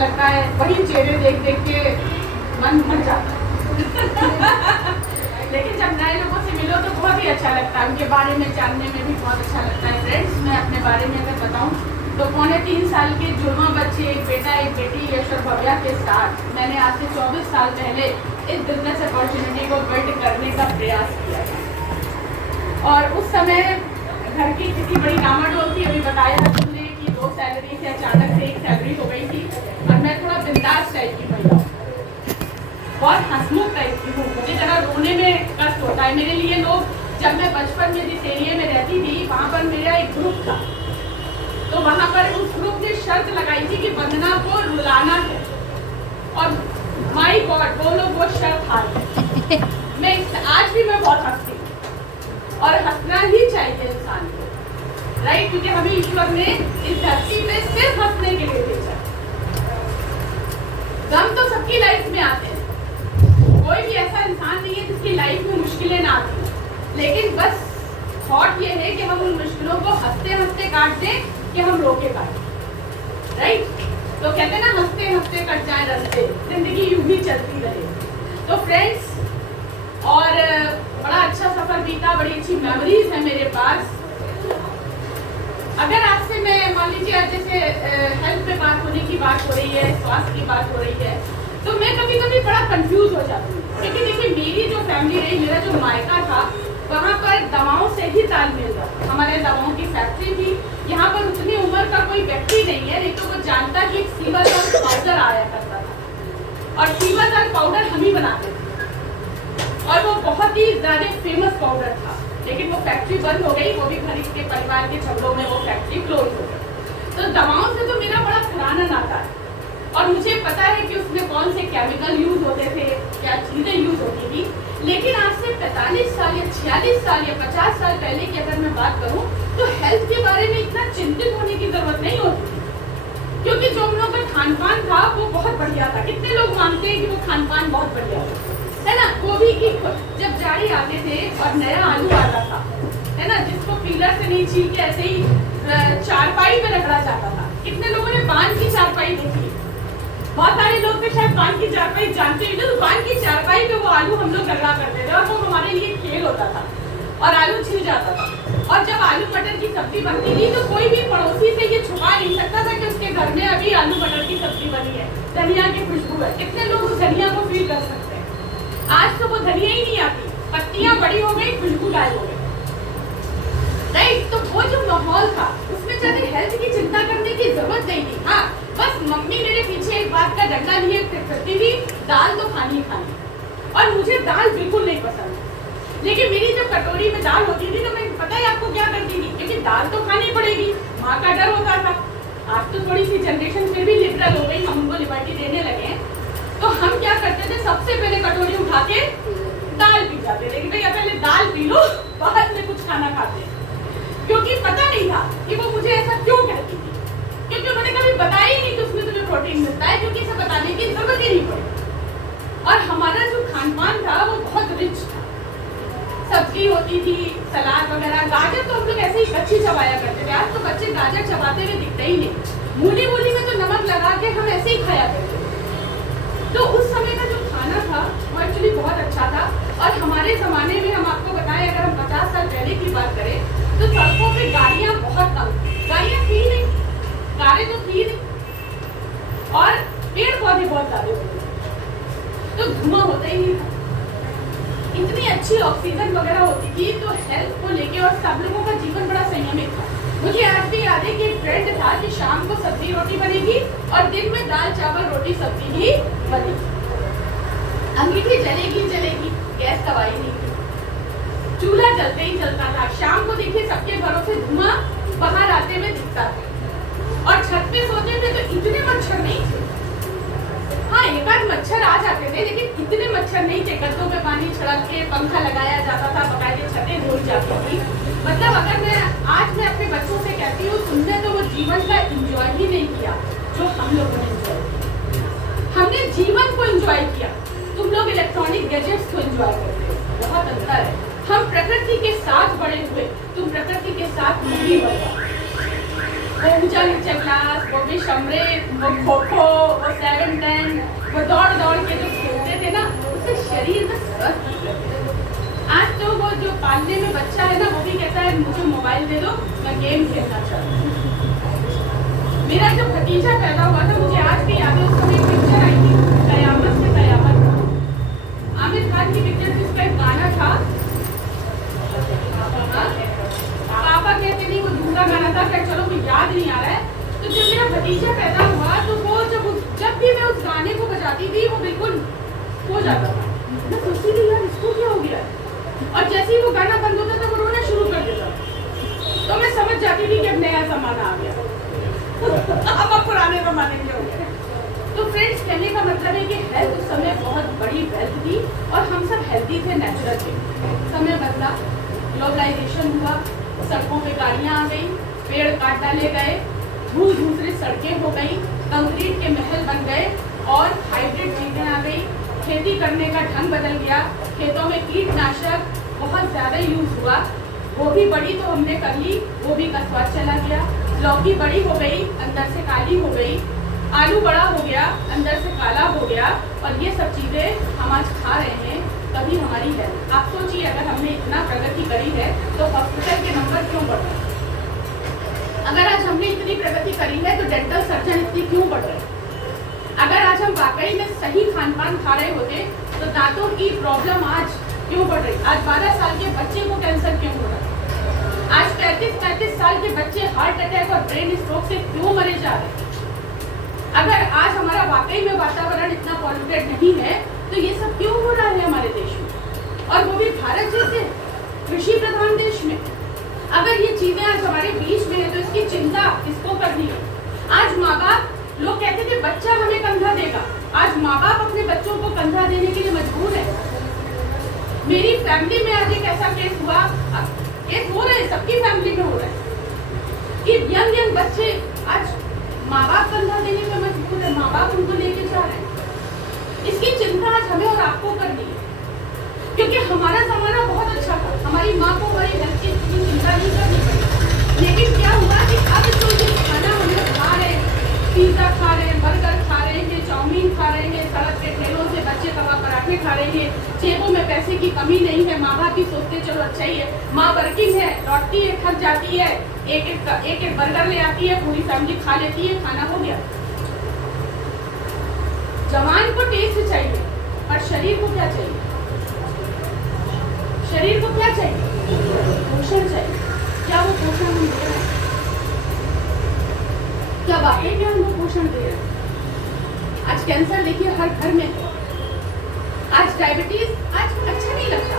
लगता है, वही चेहरे देख देख के मन भर जाता है। लेकिन जब नए लोगों से मिलो तो बहुत ही अच्छा लगता है, उनके बारे में जानने में भी बहुत अच्छा लगता है। फ्रेंड्स, मैं अपने बारे में अगर बताऊं तो 3.25 साल के जुड़वा बच्चे, एक बेटा एक बेटी यश और भव्या के साथ मैंने आज से 24 साल पहले इस बिजनेस अपॉर्चुनिटी को बिल्ड करने का प्रयास किया था। और उस समय घर की कितनी बड़ी डामाडोल थी, अभी बताया तुमने कि 2 सैलरी से अचानक से 1 सैलरी हो गई थी। और मैं थोड़ा बिंदास टाइप की महिला हूँ, बहुत हंसमुख टाइप की हूँ, मुझे जरा रोने में कष्ट होता है। मेरे लिए लोग, जब मैं बचपन में जिस एरिया में रहती थी वहाँ पर मेरा एक ग्रुप था, तो वहाँ पर उस ग्रुप ने शर्त लगाई थी कि वंदना को रुलाना है, और माय गॉड वो लोग वो शर्त हार गए। मैं आज भी मैं बहुत हंसती हूँ, और हंसना ही चाहिए इंसान को, राइट? क्योंकि हमें ईश्वर ने इस धरती पे सिर्फ हंसने के लिए भेजा। गम तो सबकी लाइफ में आते हैं, कोई भी ऐसा इंसान नहीं है जिसकी लाइफ में मुश्किलें ना आती, लेकिन बस थॉट ये है कि हम उन मुश्किलों को हंसते हंसते काट दें कि हम रोके पाए, राइट? तो कहते हैं ना, हंसते हंसते कट जाए रास्ते, जिंदगी यूं ही चलती रहे। तो फ्रेंड्स, और बड़ा अच्छा सफर बीता, बड़ी अच्छी मेमोरीज है मेरे पास। अगर आपसे मैं मान लीजिए जैसे हेल्थ पे बात होने की बात हो रही है, स्वास्थ्य की बात हो रही है, तो मैं कभी कभी बड़ा कंफ्यूज हो जाती हूँ, क्योंकि देखिए मेरी जो फैमिली रही, मेरा जो मायका था, वहाँ पर दवाओं से ही तालमेल था। हमारे दवाओं की फैक्ट्री थी, यहाँ पर उतनी उम्र का कोई व्यक्ति नहीं है, नहीं तो वो जानता कि एक सीवादार पाउडर आया करता था, और सीवादार पाउडर हम ही बनाते थे, और वो बहुत ही ज्यादा फेमस पाउडर था। लेकिन वो फैक्ट्री बंद हो गई, वो भी गरीब के परिवार के झगड़ों में वो फैक्ट्री क्लोज हो गई। तो दवाओं से तो मेरा बड़ा पुराना नाता है, और मुझे पता है कि उसमें कौन से केमिकल यूज होते थे, क्या चीजें यूज होती थी। लेकिन आज से 45 साल या 46 साल या 50 साल पहले की अगर मैं बात करूं, तो हेल्थ के बारे में इतना चिंतित होने की जरूरत नहीं होती थी, क्योंकि जो हम लोग का खान पान था वो बहुत बढ़िया था। कितने लोग मानते हैं कि वो खान पान बहुत बढ़िया है ना? गोभी की जब जाड़ी आते थे और नया आलू आता था, है ना, जिसको पीलर से नहीं छील के ऐसे ही चारपाई पे रखा जाता था। कितने लोगों ने पान की चारपाई देखी? बहुत सारे लोग तो शायद पान की चारपाई जानते ही, तो पान की चारपाई पे वो आलू हम लोग रगड़ा करते थे, और वो हमारे लिए खेल होता था, और आलू छिल जाता था। और जब आलू मटर की सब्जी बनती थी तो कोई भी पड़ोसी से ये छुपा नहीं सकता था कि उसके घर में अभी आलू मटर की सब्जी बनी है, धनिया की खुशबू है। कितने लोग उस धनिया को फील कर सकते हैं? आज तो वो धनिया ही नहीं आती, पत्तियां बड़ी हो गई, खुशबू गायब हो गई, राइट? तो वो जो माहौल था उसमें ज्यादा हेल्थ की चिंता करने की जरूरत नहीं थी। हाँ, बस मम्मी मेरे पीछे एक बात का डंडा लिए करती थी, दाल तो खानी ही खानी, और मुझे दाल बिल्कुल नहीं पसंद। लेकिन मेरी जब कटोरी में दाल होती थी तो मैं, पता है आपको क्या करती थी? क्योंकि दाल तो खानी पड़ेगी, माँ का डर होता था। आज तो थोड़ी सी जनरेशन फिर भी लिबरल हो गई, हम उनको लिबर्टी देने लगे हैं। तो हम क्या करते थे, सबसे पहले कटोरी उठा के दाल पी जाते थे कि भैया पहले दाल पी लो, बाद में कुछ खाना खाते हैं। क्योंकि पता नहीं था कि वो मुझे ऐसा क्यों कहती थी, क्योंकि उन्होंने कभी बताया ही नहीं कि उसमें तुम्हें प्रोटीन मिलता है, क्योंकि इसे बताने की जरूरत ही नहीं पड़ी। और हमारा जो खान पान था वो बहुत रिच था, सब्जी होती थी, सलाद वगैरह। गाजर तो हम लोग ऐसे ही कच्ची चबाया करते थे, आज तो बच्चे गाजर चबाते हुए दिखते ही नहीं। मूली मूली में तो नमक लगा के हम ऐसे ही खाया करते थे। तो उस समय का जो खाना था वो एक्चुअली बहुत अच्छा था। और हमारे ज़माने में हम आपको बताएं, अगर हम 50 साल पहले की बात करें तो सड़कों पे गाड़ियाँ बहुत कम थी, गाड़ियाँ थी नहीं, कारें तो थी नहीं, और पेड़ पौधे बहुत ज़्यादा होते थे, तो धुआं होता ही नहीं था। इतनी अच्छी ऑक्सीजन वगैरह होती थी, तो हेल्थ को लेके और सब लोगों का जीवन बड़ा संयमित था। मुझे आज भी याद है कि एक ट्रेंड था कि शाम को सब्जी रोटी बनेगी और दिन में दाल चावल रोटी सब्जी ही बनेगी। अंगीठी जलेगी जलेगी, गैस दवाई नहीं थी, चूल्हा जलते ही जलता था। शाम को देखिए सबके घरों से धुआं बाहर आते हुए दिखता था, और छत पे सोते थे तो इतने मच्छर नहीं थे। हाँ, एक आध मच्छर आ जाते थे, लेकिन इतने मच्छर नहीं थे। गद्दों पे पानी छिड़क के पंखा लगाया जाता था, बकायदे छतें धोई जाती थी। मतलब अगर मैं अपने बच्चों से कहती हूँ, तुमने तो वो जीवन का एंजॉय ही नहीं किया जो हम लोगों ने एंजॉय किया। हमने जीवन को एंजॉय किया, तुम लोग इलेक्ट्रॉनिक गैजेट्स को एंजॉय करते हो, बहुत अंतर है। हम प्रकृति के साथ बड़े हुए, तुम प्रकृति के साथ नहीं बढ़े। वो ऊंचा नीचा क्लास, वो भी शमरे, वो खो खो, वो दौड़ के जो खेलते थे ना, उससे शरीर में स्वस्थ रहते थे। आज तो वो जो पालने में बच्चा है ना, वो भी कहता है मुझे मोबाइल दे दो, मैं गेम खेलना चाहता हूँ। मेरा जो भतीजा पैदा हुआ था, मुझे आज भी याद है, उस समय पिक्चर आई थी कयामत से कयामत, आमिर खान की पिक्चर थी, उसका एक गाना था, पापा कहते नहीं, वो दूसरा गाना था, क्या चलो मुझे याद नहीं आ रहा है। तो जब मेरा भतीजा पैदा हुआ तो वो जब भी मैं उस गाने को बजाती थी, वो बिल्कुल हो जाता था। मैं सोचती थी यार इसको क्या हो गया, और जैसे ही वो गाना बंद होता था वो रोना शुरू कर देता, तो मैं समझ जाती थी कि अब नया जमाना आ गया अब पुराने जमाने में हो गया। तो फ्रेंड्स, कहने का मतलब है कि हेल्थ उस समय बहुत बड़ी वेल्थ थी और हम सब हेल्दी थे, नेचुरल थे। समय बदला, ग्लोबलाइजेशन हुआ, सड़कों पे गाड़ियां आ गई, पेड़ काट डाले गए, दूसरी सड़कें हो गई, कंक्रीट के महल बन गए और हाइब्रिड चीजें आ गई, खेती करने का ढंग बदल गया, खेतों में कीटनाशक बहुत ज़्यादा यूज हुआ, वो भी बड़ी तो हमने कर ली, वो भी का स्वाद चला गया, लौकी बड़ी हो गई, अंदर से काली हो गई, आलू बड़ा हो गया, अंदर से काला हो गया, और ये सब चीज़ें हम आज खा रहे हैं। तभी हमारी हेल्थ, आप सोचिए अगर हमने इतना प्रगति करी है तो हॉस्पिटल के नंबर क्यों बढ़ रहे हैं? अगर आज हमने इतनी प्रगति करी है तो डेंटल सर्जन इतनी क्यों बढ़ रहे हैं? अगर आज हम वाकई में सही खान पान खा रहे होते तो दांतों की प्रॉब्लम आज क्यों बढ़ रही? आज 12 साल के बच्चे को कैंसर क्यों हो रहा है? आज 35-35 साल के बच्चे हार्ट अटैक और ब्रेन स्ट्रोक से क्यों मरे जा रहे हैं? अगर आज हमारा वाकई में वातावरण इतना पॉल्यूटेड नहीं है तो ये सब क्यों हो रहा है हमारे देश में, और वो भी भारत जैसे कृषि प्रधान देश में? अगर ये चीजें आज हमारे बीच में है तो इसकी चिंता किसको करनी है? आज माँ बाप, लोग कहते थे बच्चा हमें कंधा देगा, आज माँ बाप अपने बच्चों को कंधा देने के लिए मजबूर है। मेरी फैमिली में आज एक ऐसा केस हुआ, केस हो रहे, सबकी फैमिली में हो रहा है कि यंग बच्चे आज माँ बाप कंधा देने में मजबूर है, माँ बाप उनको लेके जा रहे हैं। इसकी चिंता आज हमें और आपको करनी है, क्योंकि हमारा जमाना बहुत अच्छा था, हमारी माँ को हमारी हेल्थ की इतनी चिंता नहीं करनी पड़ी। लेकिन क्या हुआ कि अब जो ये खाना हम लोग खा रहे हैं, पिज्जा खा रहे हैं, बर्गर खा रहे हैं, चाउमीन खा रहे हैं, सड़क के ठेलों से बच्चे तवा पराठे खा रहे हैं, जेबों में पैसे की कमी नहीं है, माँ बाप भी सोचते चलो अच्छा ही है, माँ वर्किंग है, लौटती है, थक जाती है, एक बर्गर ले आती है, पूरी फैमिली खा लेती है, खाना हो गया। जवान को टेस्ट चाहिए, और शरीर को क्या चाहिए? शरीर को क्या चाहिए? पोषण चाहिए। क्या वो पोषण हम दे रहे हैं? क्या वाकई में हम लोग पोषण दे रहे हैं? आज कैंसर देखिए हर घर में है, आज डायबिटीज आज अच्छा नहीं लगता,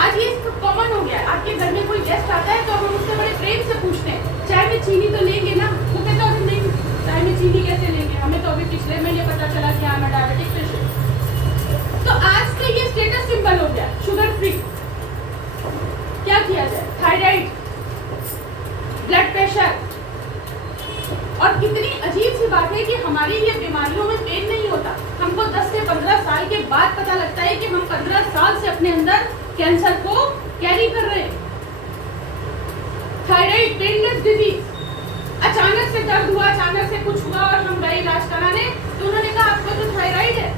आज ये कॉमन हो गया है। आपके घर में कोई गेस्ट आता है तो हम उससे बड़े प्रेम से पूछते हैं चाय में चीनी तो लेंगे ना? वो कहता है नहीं, चाय में चीनी कैसे लेंगे, हमें तो अभी पिछले महीने पता चला कि हाँ मैं डायबिटिक पेशेंट। तो आज तो ये स्टेटस सिंबल हो गया, शुगर फ्री। क्या किया जाए? थायराइड, ब्लड प्रेशर, और कितनी अजीब सी बात है कि हमारी ये बीमारियों में पेन नहीं होता, हमको 10 से 15 साल के बाद पता लगता है कि हम 15 साल से अपने अंदर कैंसर को कैरी कर रहे हैं। थायराइड, पेनलेस डिजीज, अचानक से दर्द हुआ, अचानक से कुछ हुआ और हम गए इलाज कराने, तो उन्होंने कहा आपको तो थायराइड है,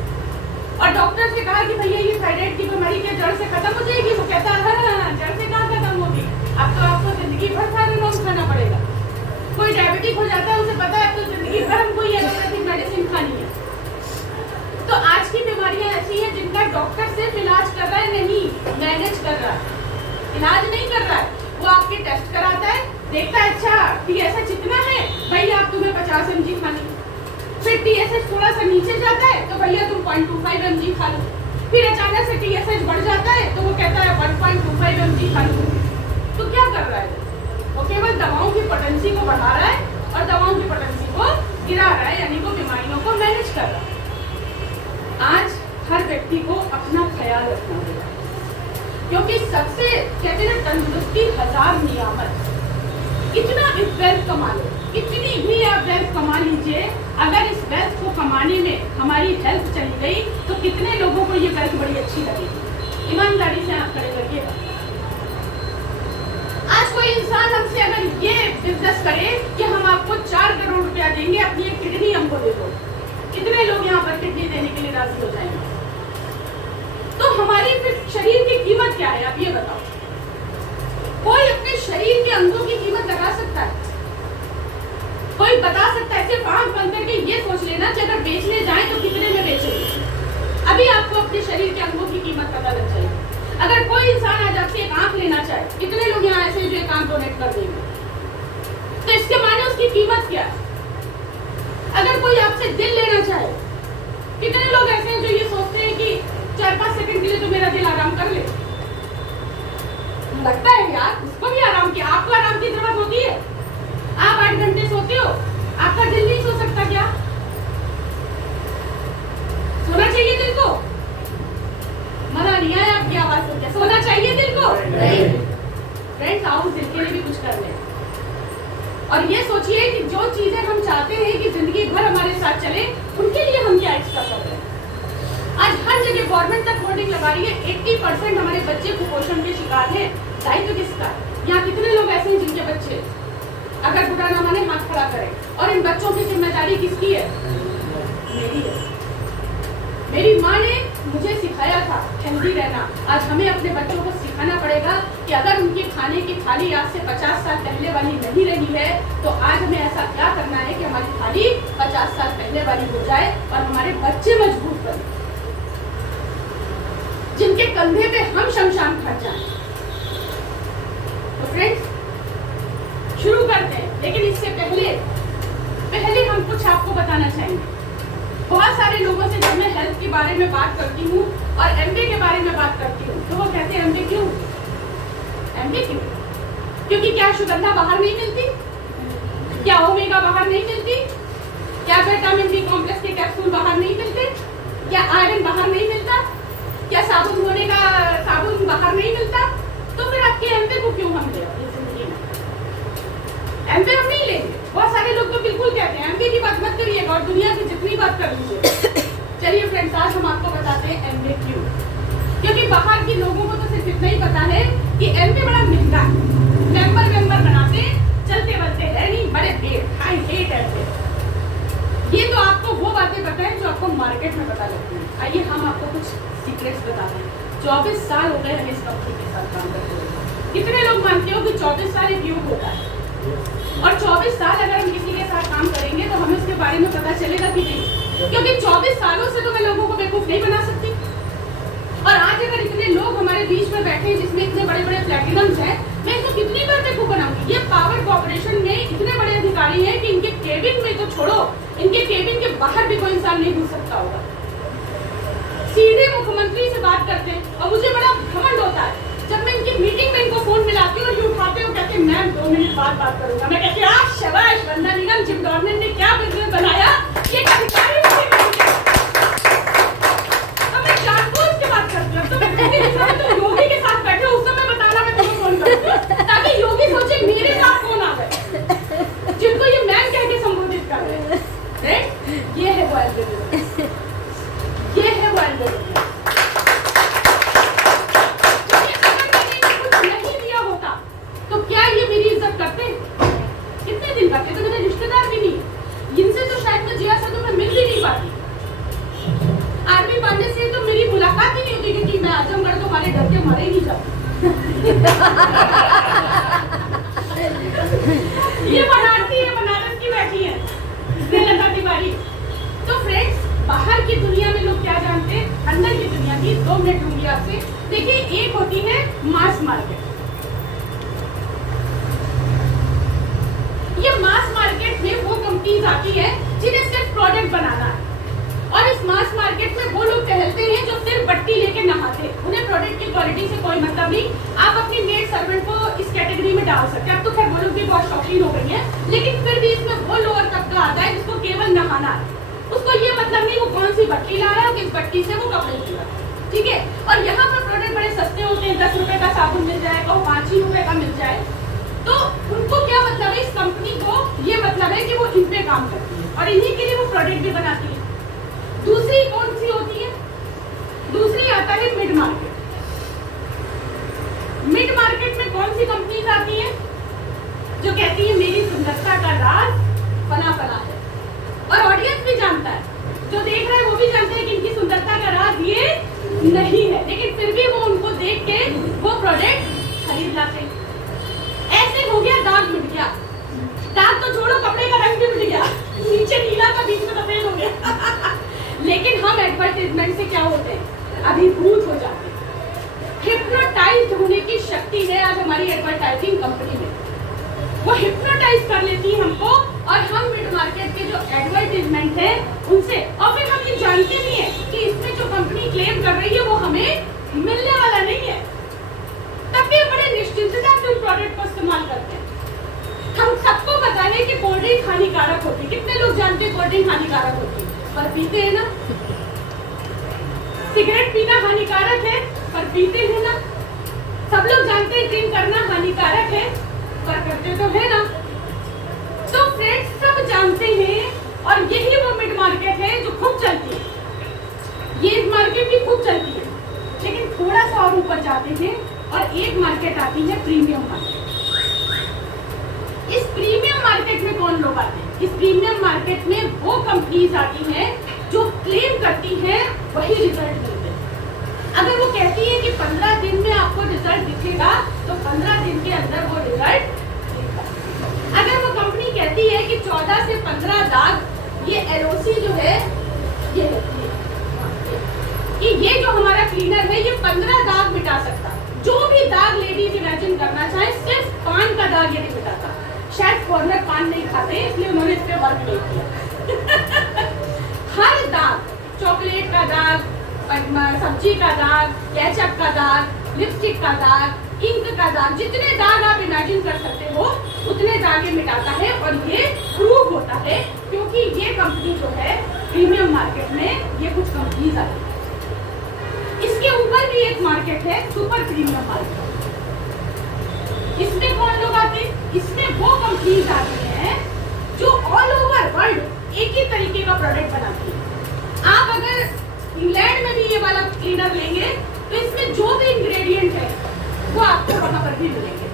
और डॉक्टर से कहा कि भैया ये थायराइड की बीमारी के जड़ से खत्म हो जाएगी। वो कहता है हाँ, जड़ से कहाँ खत्म होगी, अब तो आपको जिंदगी भर थायराइड खाना पड़ेगा। कोई डायबिटिक हो जाता है, उसे पता है तो जिंदगी भर हमको ये एलोपैथिक मेडिसिन खानी है। तो आज की बीमारियां ऐसी हैं जिनका डॉक्टर सिर्फ इलाज कर रहा है, नहीं मैनेज कर रहा है, इलाज नहीं कर रहा है। वो आपके टेस्ट कराता है, देखता है अच्छा TSH इतना है, भैया आप तुम्हें 50 mg खानी, फिर TSH थोड़ा सा नीचे जाता है तो भैया तुम 0.25 mg खा लो, फिर अचानक से TSH बढ़ जाता है तो वो कहता है 1.25 mg खा लो। तो क्या कर रहा है? वो केवल दवाओं की पोटेंसी को बढ़ा रहा है और दवाओं की पोटेंसी को गिरा रहा है, यानी वो बीमारियों को मैनेज कर रहा है। आज हर व्यक्ति को अपना ख्याल रखना होगा, क्योंकि सबसे कहते हैं तंदुरुस्ती 1000 नियामत। कितना भी वेल्थ कमा लो, कितनी भी आप वेल्थ कमा लीजिए, अगर इस वेल्थ को कमाने में हमारी हेल्थ चली गई तो कितने लोगों को ये वेल्थ बड़ी अच्छी लगेगी? ईमानदारी से आप खड़े करिएगा। आज कोई इंसान हमसे अगर ये बिजनेस करे कि हम आपको 4 करोड़ रुपया देंगे, अपनी एक किडनी हमको दे दो, कितने लोग यहाँ पर किडनी देने के लिए राजी हो जाएंगे। तो हमारी फिर शरीर की कीमत क्या है, आप ये बताओ। कोई अपने शरीर के अंगों की कीमत लगा सकता है? कोई बता सकता है? सिर्फ आंख बंद करके ये सोच लेना कि अगर बेचने जाए तो कितने में बेचेंगे। अभी आपको अपने शरीर के अंगों की कीमत पता लग जाएगी। अगर कोई इंसान आज आपसे एक आंख लेना चाहे, कितने लोग यहाँ ऐसे जो एक आंख डोनेट कर देंगे? तो इसके माने उसकी कीमत क्या है? अगर कोई आपसे दिल लेना चाहे, कितने लोग ऐसे हैं जो ये सोचते हैं कि 4-5 सेकंड के लिए तो मेरा दिल आराम कर ले। लगता है यार उसको भी आराम की, आपको आराम की जरूरत होती है। आप 8 घंटे सोते हो, आपका दिल नहीं सो सकता क्या? सोना चाहिए दिल को? मजा नहीं आया आपकी आवाज सुन के। सोना चाहिए दिल को? नहीं। फ्रेंड्स आओ दिल के लिए भी कुछ कर लें और ये सोचिए कि जो चीजें हम चाहते हैं कि जिंदगी भर हमारे साथ चले, उनके लिए हम क्या एक्स्ट्रा कर रहे हैं। आज हर जगह गवर्नमेंट तक होर्डिंग लगा रही है 80% हमारे बच्चे कुपोषण के शिकार हैं। दायित्व किसका? यहाँ कितने लोग ऐसे हैं जिनके बच्चे, अगर बुरा ना माने हाथ खड़ा करें। और इन बच्चों की जिम्मेदारी किसकी है? मेरी है। मेरी माँ ने मुझे सिखाया था हेल्दी रहना। आज हमें अपने बच्चों को सिखाना पड़ेगा कि अगर उनके खाने की थाली आज से 50 साल पहले वाली नहीं रही है, तो आज हमें ऐसा क्या करना है कि हमारी थाली 50 साल पहले वाली हो जाए और हमारे बच्चे मजबूत बने, जिनके कंधे पे हम शमशान खट जाएं। तो फ्रेंड्स शुरू करते हैं, लेकिन इससे पहले हम कुछ आपको बताना चाहेंगे। बहुत सारे लोगों से जब मैं हेल्थ के बारे में बात करती हूँ और एमबीए के बारे में बात करती हूँ, तो वो कहते हैं एमबीए क्यों? एमबीए क्यों? क्योंकि क्या सुगंधा बाहर नहीं मिलती? क्या ओमेगा बाहर नहीं मिलती? क्या विटामिन बी कॉम्प्लेक्स के कैप्सूल बाहर नहीं मिलते? क्या आयरन बाहर नहीं मिलता? क्या साबुन धोने का साबुन बाहर नहीं मिलता? तो फिर आपके एमबीए को क्यों हम ले जिंदगी में? एमबीए हम नहीं लेंगे। बहुत सारे लोग तो बिल्कुल कहते हैं एमबीए की बात मत करिएगा और दुनिया की जितनी बात कर लीजिए। चलिए फ्रेंड्स, आज हम आपको बताते हैं एमबीए क्यों। क्योंकि बाहर के लोगों को तो सिर्फ इतना ही पता है कि एमबीए बड़ा महंगा है, मेंबर बनाते चलते बनते है नहीं, बड़े हेट एमबीए। ये तो आपको वो बातें पता है जो आपको मार्केट में पता लगती है। आइए हम आपको कुछ सीक्रेट्स बताते हैं। 24 साल हो गए हमें इस कंपनी के साथ काम करते हुए। कितने लोग मानते हो कि 24 साल एक युग होता है? और 24 साल अगर हम किसी के साथ काम करेंगे तो हमें उसके बारे में पता चलेगा कि नहीं? क्योंकि 24 सालों से तो मैं लोगों को बेवकूफ नहीं बना सकती। और आज अगर इतने लोग हमारे बीच में बैठे हैं जिसमें इतने बड़े बड़े प्लैटिनम्स हैं, मैं इनको कितनी बार बेवकूफ बनाऊंगी? ये पावर कॉर्पोरेशन में इतने बड़े अधिकारी हैं कि इनके केबिन में तो छोड़ो, इनके केबिन के बाहर भी कोई इंसान नहीं घुस सकता होगा। सीधे मुख्यमंत्री से बात करते हैं और मुझे बड़ा घमंड होता है जब मैं इनकी मीटिंग में इनको फोन मिलाती हूँ और ये उठाते हो, कहते हैं मैम 2 मिनट बाद बात करूंगा। मैं कहती हूँ शाबाश वंदना निगम, जिम गवर्नमेंट ने क्या बिजनेस बनाया, ये अधिकारी तो मैं जानबूझ के बात करती हूँ। तो योगी के साथ बैठे उस समय बताना मैं तुम्हें फोन करती, ताकि योगी सोचे मेरे साथ कौन आ गए, जिनको ये मैम कह के संबोधित कर रहे हैं। ये है वो एल्गोरिथम, ये है वो एल्गोरिथम। कितने दिन करते तो मेरे रिश्तेदार भी नहीं, इनसे तो शायद मैं जिया सदू में मिल भी नहीं पाती। आर्मी पांडे से तो मेरी मुलाकात ही नहीं होती क्योंकि मैं आजमगढ़ तो हमारे घर के मारे नहीं जाती। ये बनारस की बैठी है श्रीलता तिवारी। तो फ्रेंड्स, बाहर की दुनिया में लोग क्या जानते हैं, अंदर की दुनिया की 2 मिनट लूंगी आपसे। देखिए, एक होती है मास मार्केट। ये मास मार्केट में वो कंपनीज आती है जिन्हें सिर्फ प्रोडक्ट बनाना है, और इस मास मार्केट में वो लोग टहलते हैं जो सिर्फ बट्टी लेके नहाते हैं। उन्हें प्रोडक्ट की क्वालिटी से कोई मतलब नहीं। आप अपनी मेड सर्वेंट को इस कैटेगरी में डाल सकते हैं। अब तो खैर वो लोग भी बहुत शौकीन हो गई है, लेकिन फिर भी इसमें वो लोअर तबका आता है जिसको केवल नहाना है। उसको ये मतलब नहीं वो कौन सी बट्टी ला रहा है और किस बट्टी से वो कपड़े धुला, ठीक है। और यहाँ पर प्रोडक्ट बड़े सस्ते होते हैं, 10 रुपए का साबुन मिल जाएगा, 5 ही रुपए का मिल जाए। तो उनको क्या मतलब है, इस कंपनी को ये मतलब है कि वो इन पे काम करती है और इन्हीं के लिए वो प्रोडक्ट भी बनाती है। दूसरी कौन सी होती है? दूसरी आता है मिड मार्केट। मिड मार्केट में कौन सी कंपनीज आती हैं जो कहती है मेरी सुंदरता का राज फना फना है, और ऑडियंस भी जानता है, जो देख रहे हैं वो भी जानते हैं कि इनकी सुंदरता नहीं है, लेकिन फिर भी वो उनको देख के वो प्रोडक्ट खरीद लाते। ऐसे हो गया, दाग मिट गया। दाग तो छोड़ो, कपड़े का रंग भी मिट गया, नीचे नीला का बीच में सफेद हो गया। लेकिन हम एडवर्टाइजमेंट से क्या होते हैं, अभिभूत हो जाते हैं। हिप्नोटाइज होने की शक्ति है आज हमारी एडवर्टाइजिंग कंपनी में। वो हिप्नोटाइज कर लेती है हमको, और हम मिड मार्केट के जो एडवर्टाइजमेंट है उनसे, और फिर हम ये जानते नहीं है कि इसमें जो कंपनी क्लेम कर रही है वो हमें मिलने वाला नहीं है। तब भी हम बड़े निश्चिंतता से उस प्रोडक्ट को इस्तेमाल करते हैं। हम सबको पता है कि कोल्ड ड्रिंक हानिकारक होती है। कितने लोग जानते हैं कोल्ड ड्रिंक हानिकारक होती है, पर पीते हैं ना। सिगरेट पीना हानिकारक है, पर पीते हैं ना। सब लोग जानते हैं ड्रिंक करना हानिकारक है, पर करते तो है ना। तो फ्रेंड्स सब जानते हैं, और यही वो मिड मार्केट है जो खूब चलती है। ये मार्केट भी खूब चलती है, लेकिन थोड़ा सा और ऊपर जाते हैं और एक मार्केट आती है प्रीमियम मार्केट। इस प्रीमियम मार्केट में कौन लोग आते हैं? इस प्रीमियम मार्केट में वो कंपनीज आती हैं जो क्लेम करती हैं वही रिजल्ट मिलते हैं। अगर वो कहती है कि 15 दिन में आपको रिजल्ट दिखेगा, तो 15 दिन के अंदर वो रिजल्ट दिखेगा। अगर वो कंपनी कहती है कि 14 से 15 दाग, ये एलओसी जो है ये होती है कि ये जो हमारा क्लीनर है ये 15 दाग मिटा सकता। जो भी दाग लेडीज इमेजिन करना चाहे, सिर्फ पान का दाग ये नहीं मिटाता। शायद फॉरनर पान नहीं खाते, इसलिए उन्होंने इस पे वर्क नहीं किया। हर दाग, चॉकलेट का दाग, सब्जी का दाग, केचप का दाग, लिपस्टिक का दाग, इंक का दाग, जितने दाग आप इमेजिन कर सकते हो उतने दाग ये मिटाता है। और ये प्रूव होता है क्योंकि ये कंपनी जो है प्रीमियम मार्केट में ये कुछ कंपनीज आती है। इसके ऊपर भी एक मार्केट है सुपर प्रीमियम मार्केट। इसमें कौन लोग आते हैं? इसमें वो कंपनीज आती हैं जो ऑल ओवर वर्ल्ड एक ही तरीके का प्रोडक्ट बनाती है। आप अगर इंग्लैंड में भी ये वाला क्लीनर लेंगे तो इसमें जो भी इंग्रेडिएंट है वो आपको वहां पर भी मिलेंगे।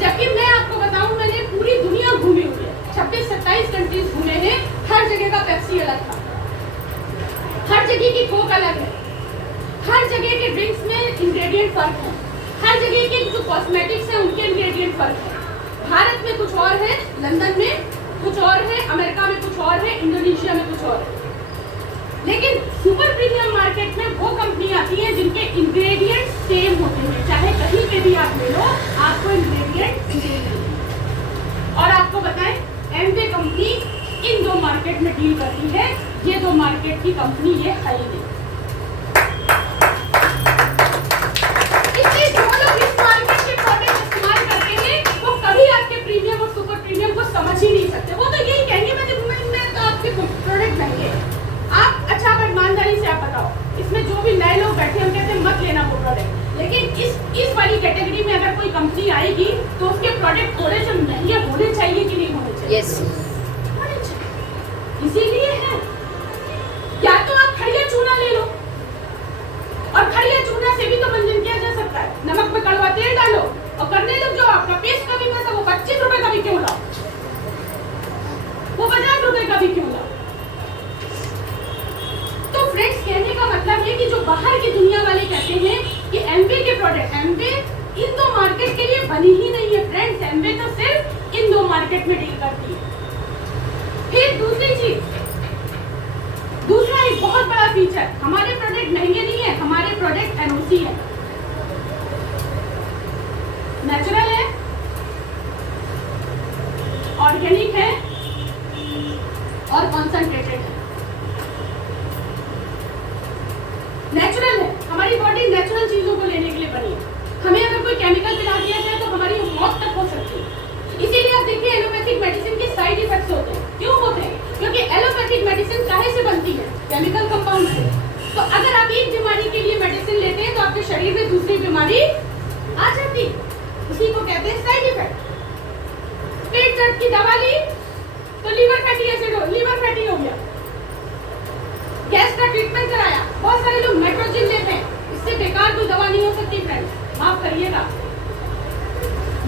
जबकि मैं आपको बताऊं, मैंने पूरी दुनिया घूमी हुई है, 26-27 कंट्रीज घूमे हैं। हर जगह का पेप्सी अलग था, हर जगह की कोक अलग है, हर जगह के ड्रिंक्स में इंग्रेडिएंट फर्क है, हर जगह के जो कॉस्मेटिक्स हैं उनके इंग्रेडिएंट फर्क है। भारत में कुछ और है, लंदन में कुछ और है, अमेरिका में कुछ और है, इंडोनेशिया में कुछ और है। लेकिन सुपर प्रीमियम मार्केट में वो कंपनी आती है जिनके इंग्रेडिएंट सेम होते हैं। चाहे कहीं पे भी आप ले लो, आपको इंग्रेडिएंट सेम मिलेंगे। और आपको बताएं, एमवे कंपनी इन दो मार्केट में डील करती है। ये दो मार्केट की कंपनी ये है ही नहीं। इसलिए जो लोग इस मार्केट के प्रोडक्ट इस्तेमाल करते हैं वो कभी आपके प्रीमियम और सुपर प्रीमियम को समझ ही नहीं सकते। वो तो यही कहेंगे मैं तो आपके प्रोडक्ट महंगे। आप अच्छा, अब ईमानदारी से आप बताओ, इसमें जो भी नए लोग बैठे हम कहते हैं मत लेना वो प्रोडक्ट। लेकिन इस वाली कैटेगरी में अगर कोई कंपनी आएगी तो उसके प्रोडक्ट थोड़े से महंगे होने चाहिए कि नहीं होने चाहिए? यस, होने चाहिए। इसीलिए है, या तो आप खड़िया चूना ले लो, और खड़िया चूना से भी तो मंजन किया जा सकता है। नमक में कड़वा तेल डालो और करने लग जाओ। आपका पेस्ट का भी पैसा वो 25 रुपए का भी क्यों लाओ, वो 50 रुपए का भी क्यों लाओ। तो फ्रेंड्स, कहने का मतलब है कि जो बाहर की दुनिया वाले कहते हैं कि एमवे के प्रोडक्ट, एमवे इन दो मार्केट के लिए बनी ही नहीं है फ्रेंड्स। एमवे तो सिर्फ इन दो मार्केट में डील करती है। फिर दूसरी चीज, दूसरा एक बहुत बड़ा फीचर, हमारे प्रोडक्ट महंगे नहीं है, हमारे प्रोडक्ट एनओसी है, नेचुरल है, ऑर्गेनिक है और कॉन्सेंट्रेटेड है। नेचुरल है, हमारी बॉडी नेचुरल चीजों को लेने के लिए बनी है। हमें अगर कोई केमिकल पिला दिया जाए तो हमारी मौत तक हो सकती है। इसीलिए आप देखिए एलोपैथिक मेडिसिन के साइड इफेक्ट्स होते हैं। क्यों होते हैं? क्योंकि एलोपैथिक मेडिसिन काहे से बनती है? केमिकल कंपाउंड से। तो अगर आप एक बीमारी के लिए मेडिसिन लेते हैं तो आपके शरीर में दूसरी बीमारी आ जाती है। उसी को कहते हैं साइड इफेक्ट। पेट दर्द की दवा ली तो लीवर फैटी हो गया। गैस का ट्रीटमेंट कराया, बहुत सारे लोग मेट्रोजिन लेते हैं, इससे बेकार कोई दवा नहीं हो सकती फ्रेंड्स, माफ करिएगा।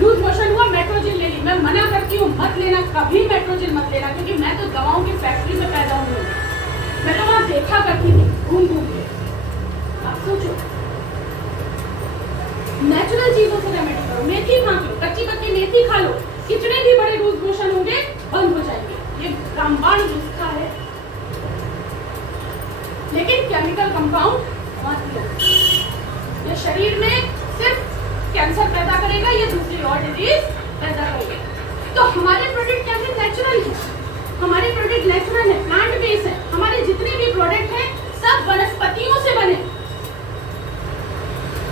लूज मोशन हुआ, मेट्रोजिन ले ली। मैं मना करती हूँ, मत लेना, कभी मेट्रोजिन मत लेना, क्योंकि मैं तो दवाओं की फैक्ट्री में पैदा हुई हूँ। मैं तो वहाँ देखा करती थी घूम घूम के। सोचो, नेचुरल चीजों से रेमेडी करो, मेथी खा लो, कच्ची पक्की मेथी खा लो, कितने भी बड़े लूज मोशन होंगे बंद हो जाएंगे। ये रामबाण नुस्खा है, लेकिन केमिकल कंपाउंड मत लो, ये शरीर में सिर्फ कैंसर पैदा करेगा, ये दूसरी और डिजीज पैदा करेगा। तो हमारे प्रोडक्ट क्या है? नेचुरल है, हमारे प्रोडक्ट नेचुरल है, प्लांट बेस्ड है, हमारे जितने भी प्रोडक्ट हैं सब वनस्पतियों से बने,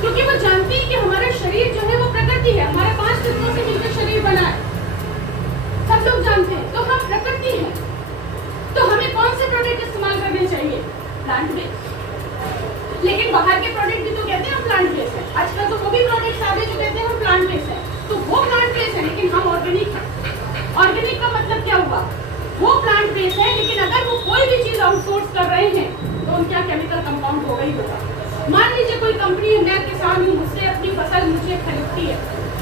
क्योंकि वो जानती है कि हमारा शरीर जो है वो प्रकृति है, हमारे 5 तत्वों से मिलकर शरीर बना है, सब लोग जानते हैं। तो हम प्रकृति हैं, तो हमें कौन से प्रोडक्ट इस्तेमाल करने चाहिए? Plant based. लेकिन बाहर के प्रोडक्ट भी तो कहते हैं हम प्लांट बेस्ड है, आजकल तो वो भी प्रोडक्ट्स आ गए जो कहते हैं हम प्लांट बेस्ड है, तो वो प्लांट बेस्ड है लेकिन हम ऑर्गेनिक है। ऑर्गेनिक का मतलब क्या हुआ? वो प्लांट बेस्ड है लेकिन अगर वो कोई भी चीज आउटसोर्स कर रहे हैं तो उनका केमिकल कंपाउंड होगा ही होगा। मान लीजिए कोई कंपनी है, मैं किसान हूँ, मुझसे अपनी फसल मुझे खरीदती है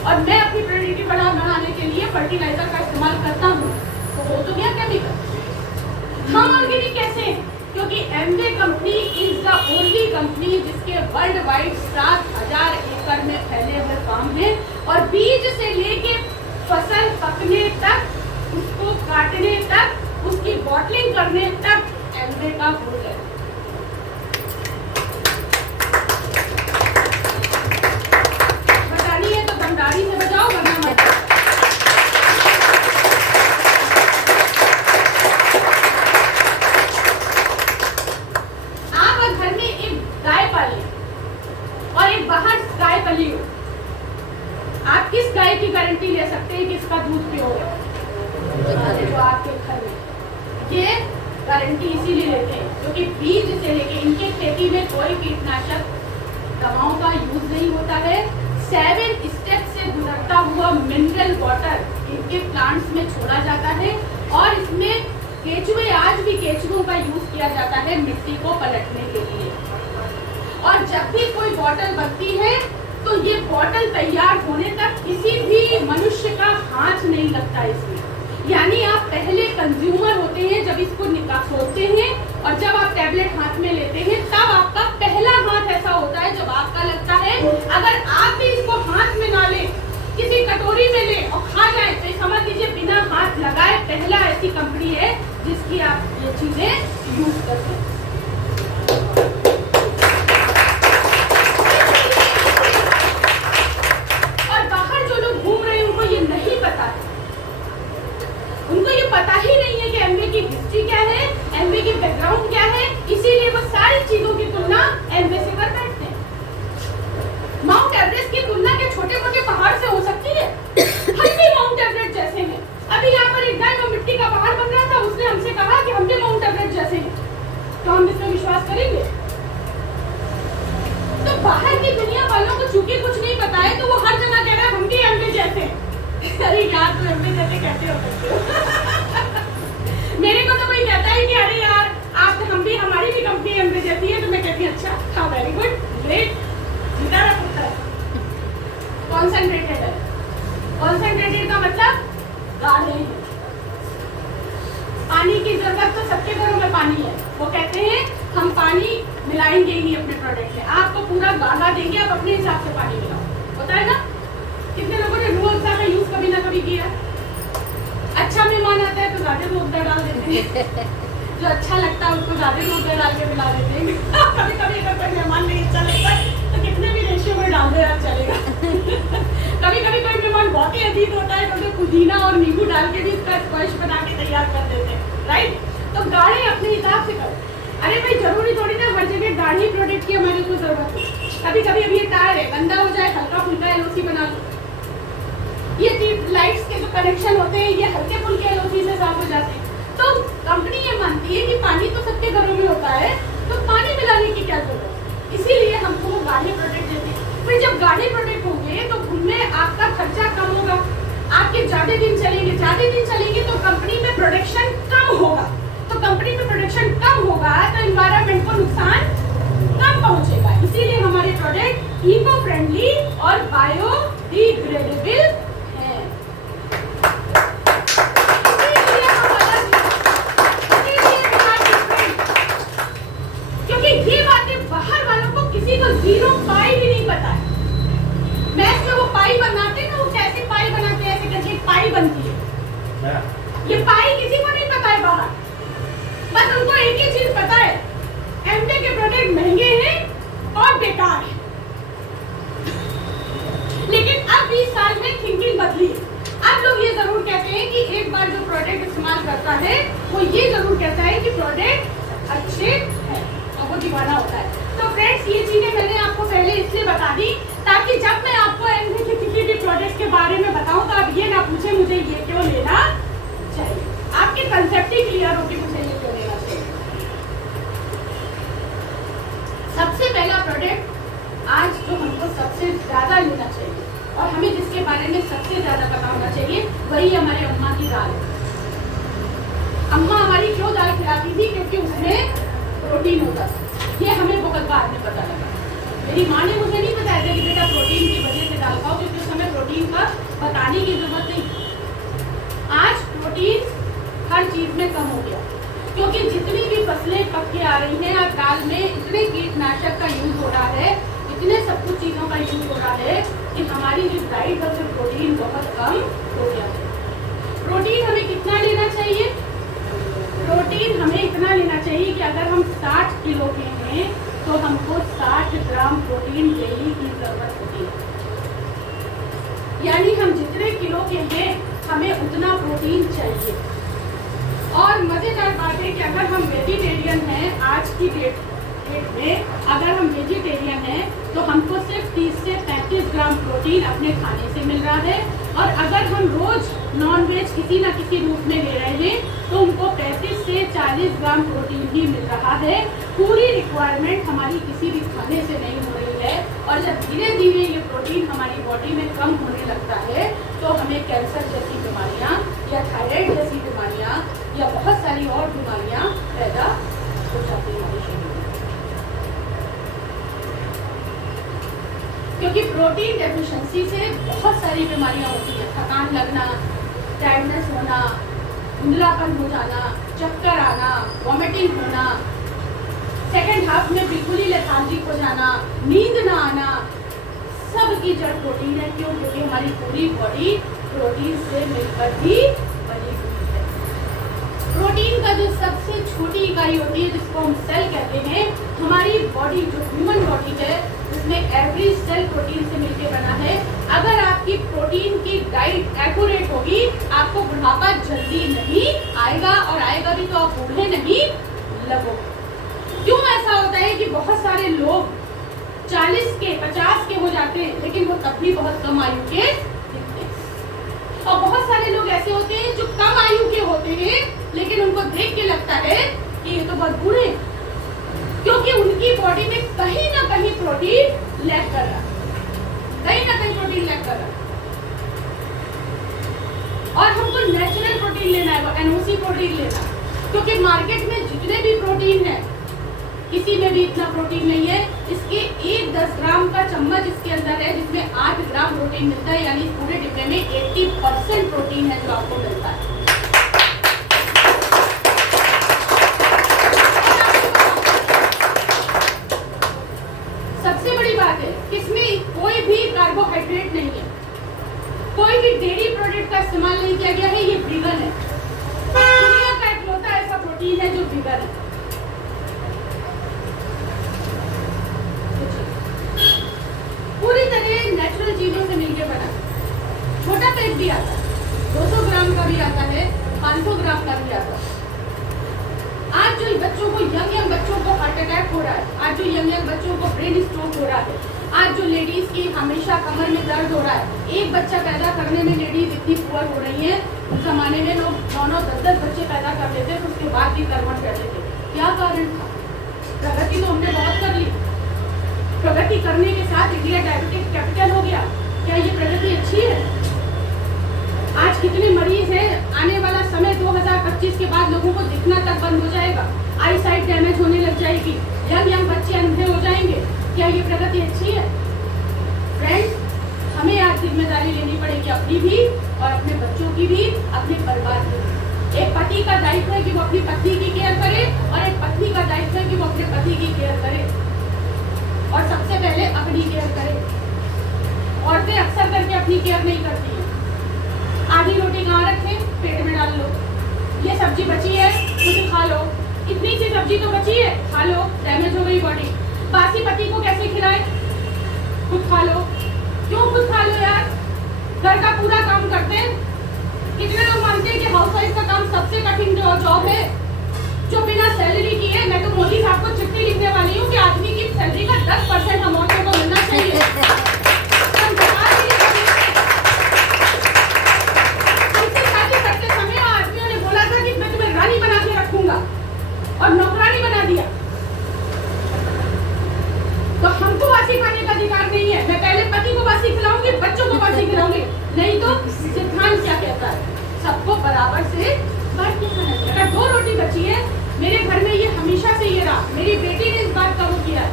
और मैं अपनी प्रोडक्टिविटी बढ़ाने के लिए फर्टिलाइजर का इस्तेमाल करता हूँ, तो वो तो गया केमिकल। हम ऑर्गेनिक कैसे हैं? क्योंकि Amway company is the only company जिसके वर्ल्ड वाइड 7000 एकड़ में फैले हुए फार्म हैं और बीज से लेके फसल पकने तक, उसको काटने तक, उसकी बॉटलिंग करने तक एमवे का बोर्ड है। बतानी है तो दमदारी से बजाओ, वरना मत। आप घर में एक गाय पाले और एक बाहर गाय पली हो, आप किस गाय की गारंटी ले सकते हैं कि इसका दूध प्योर है? जो आपके घर में, ये गारंटी इसीलिए लेते हैं क्योंकि बीज से लेके इनके खेती में कोई कीटनाशक दवाओं का यूज नहीं होता है। 7 स्टेप से गुजरता हुआ मिनरल वाटर इनके प्लांट्स में छोड़ा जाता है और इसमें केचुए, आज भी केचुओं का यूज किया जाता है मिट्टी को पलटने के लिए। और जब भी कोई बॉटल बनती है तो ये बॉटल तैयार होने तक किसी भी मनुष्य का हाथ नहीं लगता इसमें, यानी आप पहले कंज्यूमर होते हैं जब इसको खोलते हैं और जब आप टैबलेट हाथ में लेते हैं तब आपका पहला हाथ ऐसा होता है जब आपका लगता है। अगर आप भी इसको हाथ में ना ले, किसी कटोरी में ले और खा जाए तो समझ लीजिए बिना हाथ लगाए पहला ऐसी कंपनी है जिसकी आप ये चीजें यूज करते हैं। उनको ये पता ही नहीं है कि एमवे की हिस्ट्री क्या है, एमवे की बैकग्राउंड क्या है, इसीलिए वो सारी चीजों की तुलना एमवे से कर बैठते हैं। माउंट एवरेस्ट की तुलना के छोटे मोटे पहाड़ से हो सकती है? हम भी माउंट एवरेस्ट जैसे हैं। अभी यहाँ पर एक गाय मिट्टी का पहाड़ बन रहा था, उसने हमसे कहा कि हम भी माउंट एवरेस्ट जैसे हैं, तो हम इसमें विश्वास करेंगे? तो बाहर की दुनिया वालों को चूंकि कुछ नहीं पता है तो वो हर जगह कह रहा है हम भी एमवे जैसे हैं। अरे यार तो एमवे जैसे कैसे हो सकते हो? मेरे को तो कोई कहता है कि अरे यार आप हम भी, हमारी भी कंपनी एमवे जैसी है, तो मैं कहती हूँ अच्छा, हाँ वेरी गुड, ग्रेट, जीता रहा पुत्र है। कॉन्सेंट्रेटेड है, कॉन्सेंट्रेटेड का मतलब गाढ़े हैं। पानी की जरूरत तो सबके घरों में पानी है, वो कहते हैं हम पानी मिलाएंगे ही अपने प्रोडक्ट में, आपको पूरा गाढ़ा देंगे, आप अपने हिसाब से पानी मिलाओ। होता है ना? कितने लोगों ने रूह अफ़ज़ा का यूज कभी ना कभी किया? अच्छा मेहमान आता है तो ज्यादा रूह अफ़ज़ा डाल देते हैं, जो अच्छा लगता है उसको ज्यादा रूह अफ़ज़ा डाल के मिला देते हैं। कभी कभी अगर कोई मेहमान नहीं अच्छा लगता है तो कितने भी रेशियो में डाल दे आप चलेगा। कभी कभी कोई मेहमान बहुत ही अजीज होता है तो पुदीना और नींबू डाल के भी इसका स्पर्श बना के तैयार कर देते हैं, राइट? तो गाढ़े अपने हिसाब से करो। अरे भाई जरूरी थोड़ी ना हर जगह गाढ़ी प्रोडक्ट की हमारे को जरूरत है। कभी कभी अभी ये टायर है, गंदा हो जाए, हल्का फुल्का एलओसी बना लो। ये ट्यूब लाइट्स के जो कनेक्शन होते हैं ये हल्के फुल्के एलओसी से साफ हो जाते हैं। तो कंपनी ये मानती है कि पानी तो सबके घरों में होता है, तो पानी मिलाने की क्या जरूरत है? इसीलिए हमको वो गाढ़े प्रोडक्ट देते हैं। फिर जब गाढ़े प्रोडक्ट होंगे तो उनमें आपका खर्चा कम होगा, आपके ज्यादा दिन चलेंगे तो कंपनी में प्रोडक्शन कम होगा। तो कंपनी में प्रोडक्शन कम होगा तो एनवायरनमेंट को नुकसान कम पहुंचेगा। इसीलिए हमारे प्रोडक्ट इको फ्रेंडली और बायोडिग्रेडेबल हैं। क्योंकि ये बातें बाहर वालों को किसी को एक ही चीज पता है, एमवे के प्रोडक्ट महंगे हैं और बेकार हैं। लेकिन अब 20 साल में थिंकिंग बदली है। अब लोग ये जरूर कहते हैं कि एक बार जो प्रोडक्ट इस्तेमाल करता है वो ये जरूर कहता है कि प्रोडक्ट अच्छे हैं और वो दीवाना होता है। तो फ्रेंड्स, ये चीजें मैंने आपको पहले इसलिए बता दी ताकि जब मैं आपको एमवे के किसी भी प्रोडक्ट के बारे में बताऊं तो आप ये ना पूछे मुझे ये क्यों लेना चाहिए। आपके कंसेप्ट ही क्लियर हो कि मुझे ये क्यों लेना चाहिए। सबसे पहला प्रोडक्ट आज जो हमको सबसे ज्यादा लेना चाहिए और हमें जिसके बारे में सबसे ज्यादा पता होना चाहिए वही हमारे अम्मा की दाल है। अम्मा हमारी क्यों दाल खिलाती थी? क्योंकि उसमें प्रोटीन होता था। ये हमें बहुत बाद में पता लगा। मेरी माँ ने मुझे नहीं बताया था कि बेटा प्रोटीन की वजह से दाल खाओ, क्योंकि उस समय प्रोटीन का बताने की जरूरत नहीं। आज प्रोटीन हर चीज में कम हो गया, क्योंकि जितनी भी फसलें पक के आ रही हैं और दाल में इतने कीटनाशक का यूज हो रहा है, इतने सब कुछ चीजों का यूज हो रहा है कि हमारी जो डाइट है उसमें प्रोटीन बहुत कम हो गया है। प्रोटीन हमें कितना लेना चाहिए? प्रोटीन हमें इतना लेना चाहिए कि अगर हम 60 किलो के हैं तो हमको 60 ग्राम प्रोटीन डेली की जरूरत होती है। यानी हम जितने किलो के हैं हमें उतना प्रोटीन चाहिए। और मजेदार बात है कि अगर हम वेजिटेरियन हैं, आज की डेट में अगर हम वेजिटेरियन हैं तो हमको सिर्फ 30 से 35 ग्राम प्रोटीन अपने खाने से मिल रहा है। और अगर हम रोज नॉनवेज किसी न किसी रूप में ले रहे हैं तो उनको 35 से 40 ग्राम प्रोटीन ही मिल रहा है। पूरी रिक्वायरमेंट हमारी किसी भी खाने से नहीं हो रही है। और जब धीरे धीरे ये प्रोटीन हमारी बॉडी में कम होने लगता है तो हमें कैंसर जैसी बीमारियां या थायराइड जैसी बीमारियां या बहुत सारी और बीमारियां पैदा हो जाती हैं हमारे शरीर में। क्योंकि प्रोटीन डेफिशिएंसी से बहुत सारी बीमारियां होती हैं। थकान लगना, टायर्डनेस होना, धुंधलापन हो जाना, चक्कर आना, वॉमिटिंग होना, सेकेंड हाफ में बिल्कुल ही लेथार्जिक हो जाना, नींद ना आना, सब की जड़ प्रोटीन है। क्यों? क्योंकि हमारी पूरी बॉडी प्रोटीन से मिलकर ही बनी हुई है। प्रोटीन का जो सबसे छोटी इकाई होती है जिसको हम सेल कहते हैं, हमारी बॉडी जो ह्यूमन बॉडी है उसमें एवरी सेल प्रोटीन से मिलकर बना है। अगर आपकी प्रोटीन की डाइट एक्यूरेट होगी आपको बुढ़ापा जल्दी नहीं आएगा, और आएगा भी तो आप बूढ़े नहीं लगोगे। क्यों ऐसा होता है कि बहुत सारे लोग 40 के 50 के हो जाते हैं लेकिन वो तब भी बहुत कम आयु के दिखते हैं। और बहुत सारे लोग ऐसे होते हैं जो कम आयु के होते हैं लेकिन उनको देख के लगता है कि ये तो बहुत बूढ़े, क्योंकि उनकी बॉडी में कहीं ना कहीं प्रोटीन लैक कर रहा, कहीं ना कहीं प्रोटीन लैक कर रहा। और हमको नेचुरल प्रोटीन लेना है, वो एनओसी प्रोटीन लेना, क्योंकि मार्केट में जितने भी प्रोटीन है किसी में भी इतना प्रोटीन नहीं है। इसके 10 ग्राम का चम्मच इसके अंदर है जिसमें 8 ग्राम प्रोटीन मिलता है, यानी पूरे डिब्बे में 80% प्रोटीन है जो आपको मिलता है। सबसे बड़ी बात है इसमें कोई भी कार्बोहाइड्रेट नहीं है, कोई भी डेयरी प्रोडक्ट का इस्तेमाल नहीं किया गया है। ये वीगन है, दुनिया का इकलौता ऐसा प्रोटीन है जो वीगन है। पूरी तरह नेचुरल चीजों से मिलकर बना। छोटा पैक भी आता है, 200 ग्राम का भी आता है, 500 ग्राम का भी आता है। आज जो बच्चों को यंग बच्चों को हार्ट अटैक हो रहा है, आज जो यंग बच्चों को ब्रेन स्ट्रोक हो रहा है, आज जो लेडीज की हमेशा कमर में दर्द हो रहा है, एक बच्चा पैदा करने में लेडीज इतनी पुअर हो रही है। उस जमाने में लोग 9-10 बच्चे पैदा कर लेते थे, उसके बाद भी कर्मठ करते थे। क्या कारण था? प्रगति तो हमने बहुत कर ली, प्रगति करने के साथ इंडिया डायबिटिक कैपिटल हो गया। क्या ये प्रगति अच्छी है? आज कितने मरीज हैं? आने वाला समय 2025 के बाद लोगों को दिखना तक बंद हो जाएगा, आई साइट डैमेज होने लग जाएगी, यंग बच्चे अंधे हो जाएंगे। क्या ये प्रगति अच्छी है? फ्रेंड्स, हमें आज जिम्मेदारी लेनी पड़ेगी अपनी भी और अपने बच्चों की भी, अपने परिवार की भी। एक पति का दायित्व है कि वो अपनी पत्नी की केयर करे और एक पत्नी का दायित्व है कि वो अपने पति की केयर करे, और सबसे पहले अपनी केयर करे। औरतें अक्सर करके अपनी केयर नहीं करती हैं। आधी रोटी कहाँ रखें? पेट में डाल लो। ये सब्जी बची है, कुछ खा लो। इतनी सी सब्जी तो बची है, खा लो, डैमेज हो गई बॉडी। बासी पति को कैसे खिलाए? खुद खा लो। क्यों खुद खा लो यार? घर का पूरा काम करते हैं। कितने लोग मानते हैं कि हाउसवाइफ का काम सबसे कठिन जॉब है, जो बिना सैलरी की है। मैं तो मोदी साहब को चिट्ठी लिखने वाली हूँ कि आदमी की सैलरी का 10% हम औरतों को मिलना चाहिए। हमसे शादी करते समय आदमियों ने बोला था कि मैं तुम्हें रानी बना के रखूंगा, और नौकरानी बना दिया। तो हमको बासी खाने का अधिकार नहीं है। मैं पहले पति को बासी खिलाऊंगी, बच्चों को बासी खिलाऊंगी। नहीं तो सिद्धांत क्या कहता है? सबको बराबर से बांट के खाना चाहिए। अगर 2 रोटी बची है, मेरे घर में ये हमेशा से ये रहा, मेरी बेटी ने इस बात का वो किया है।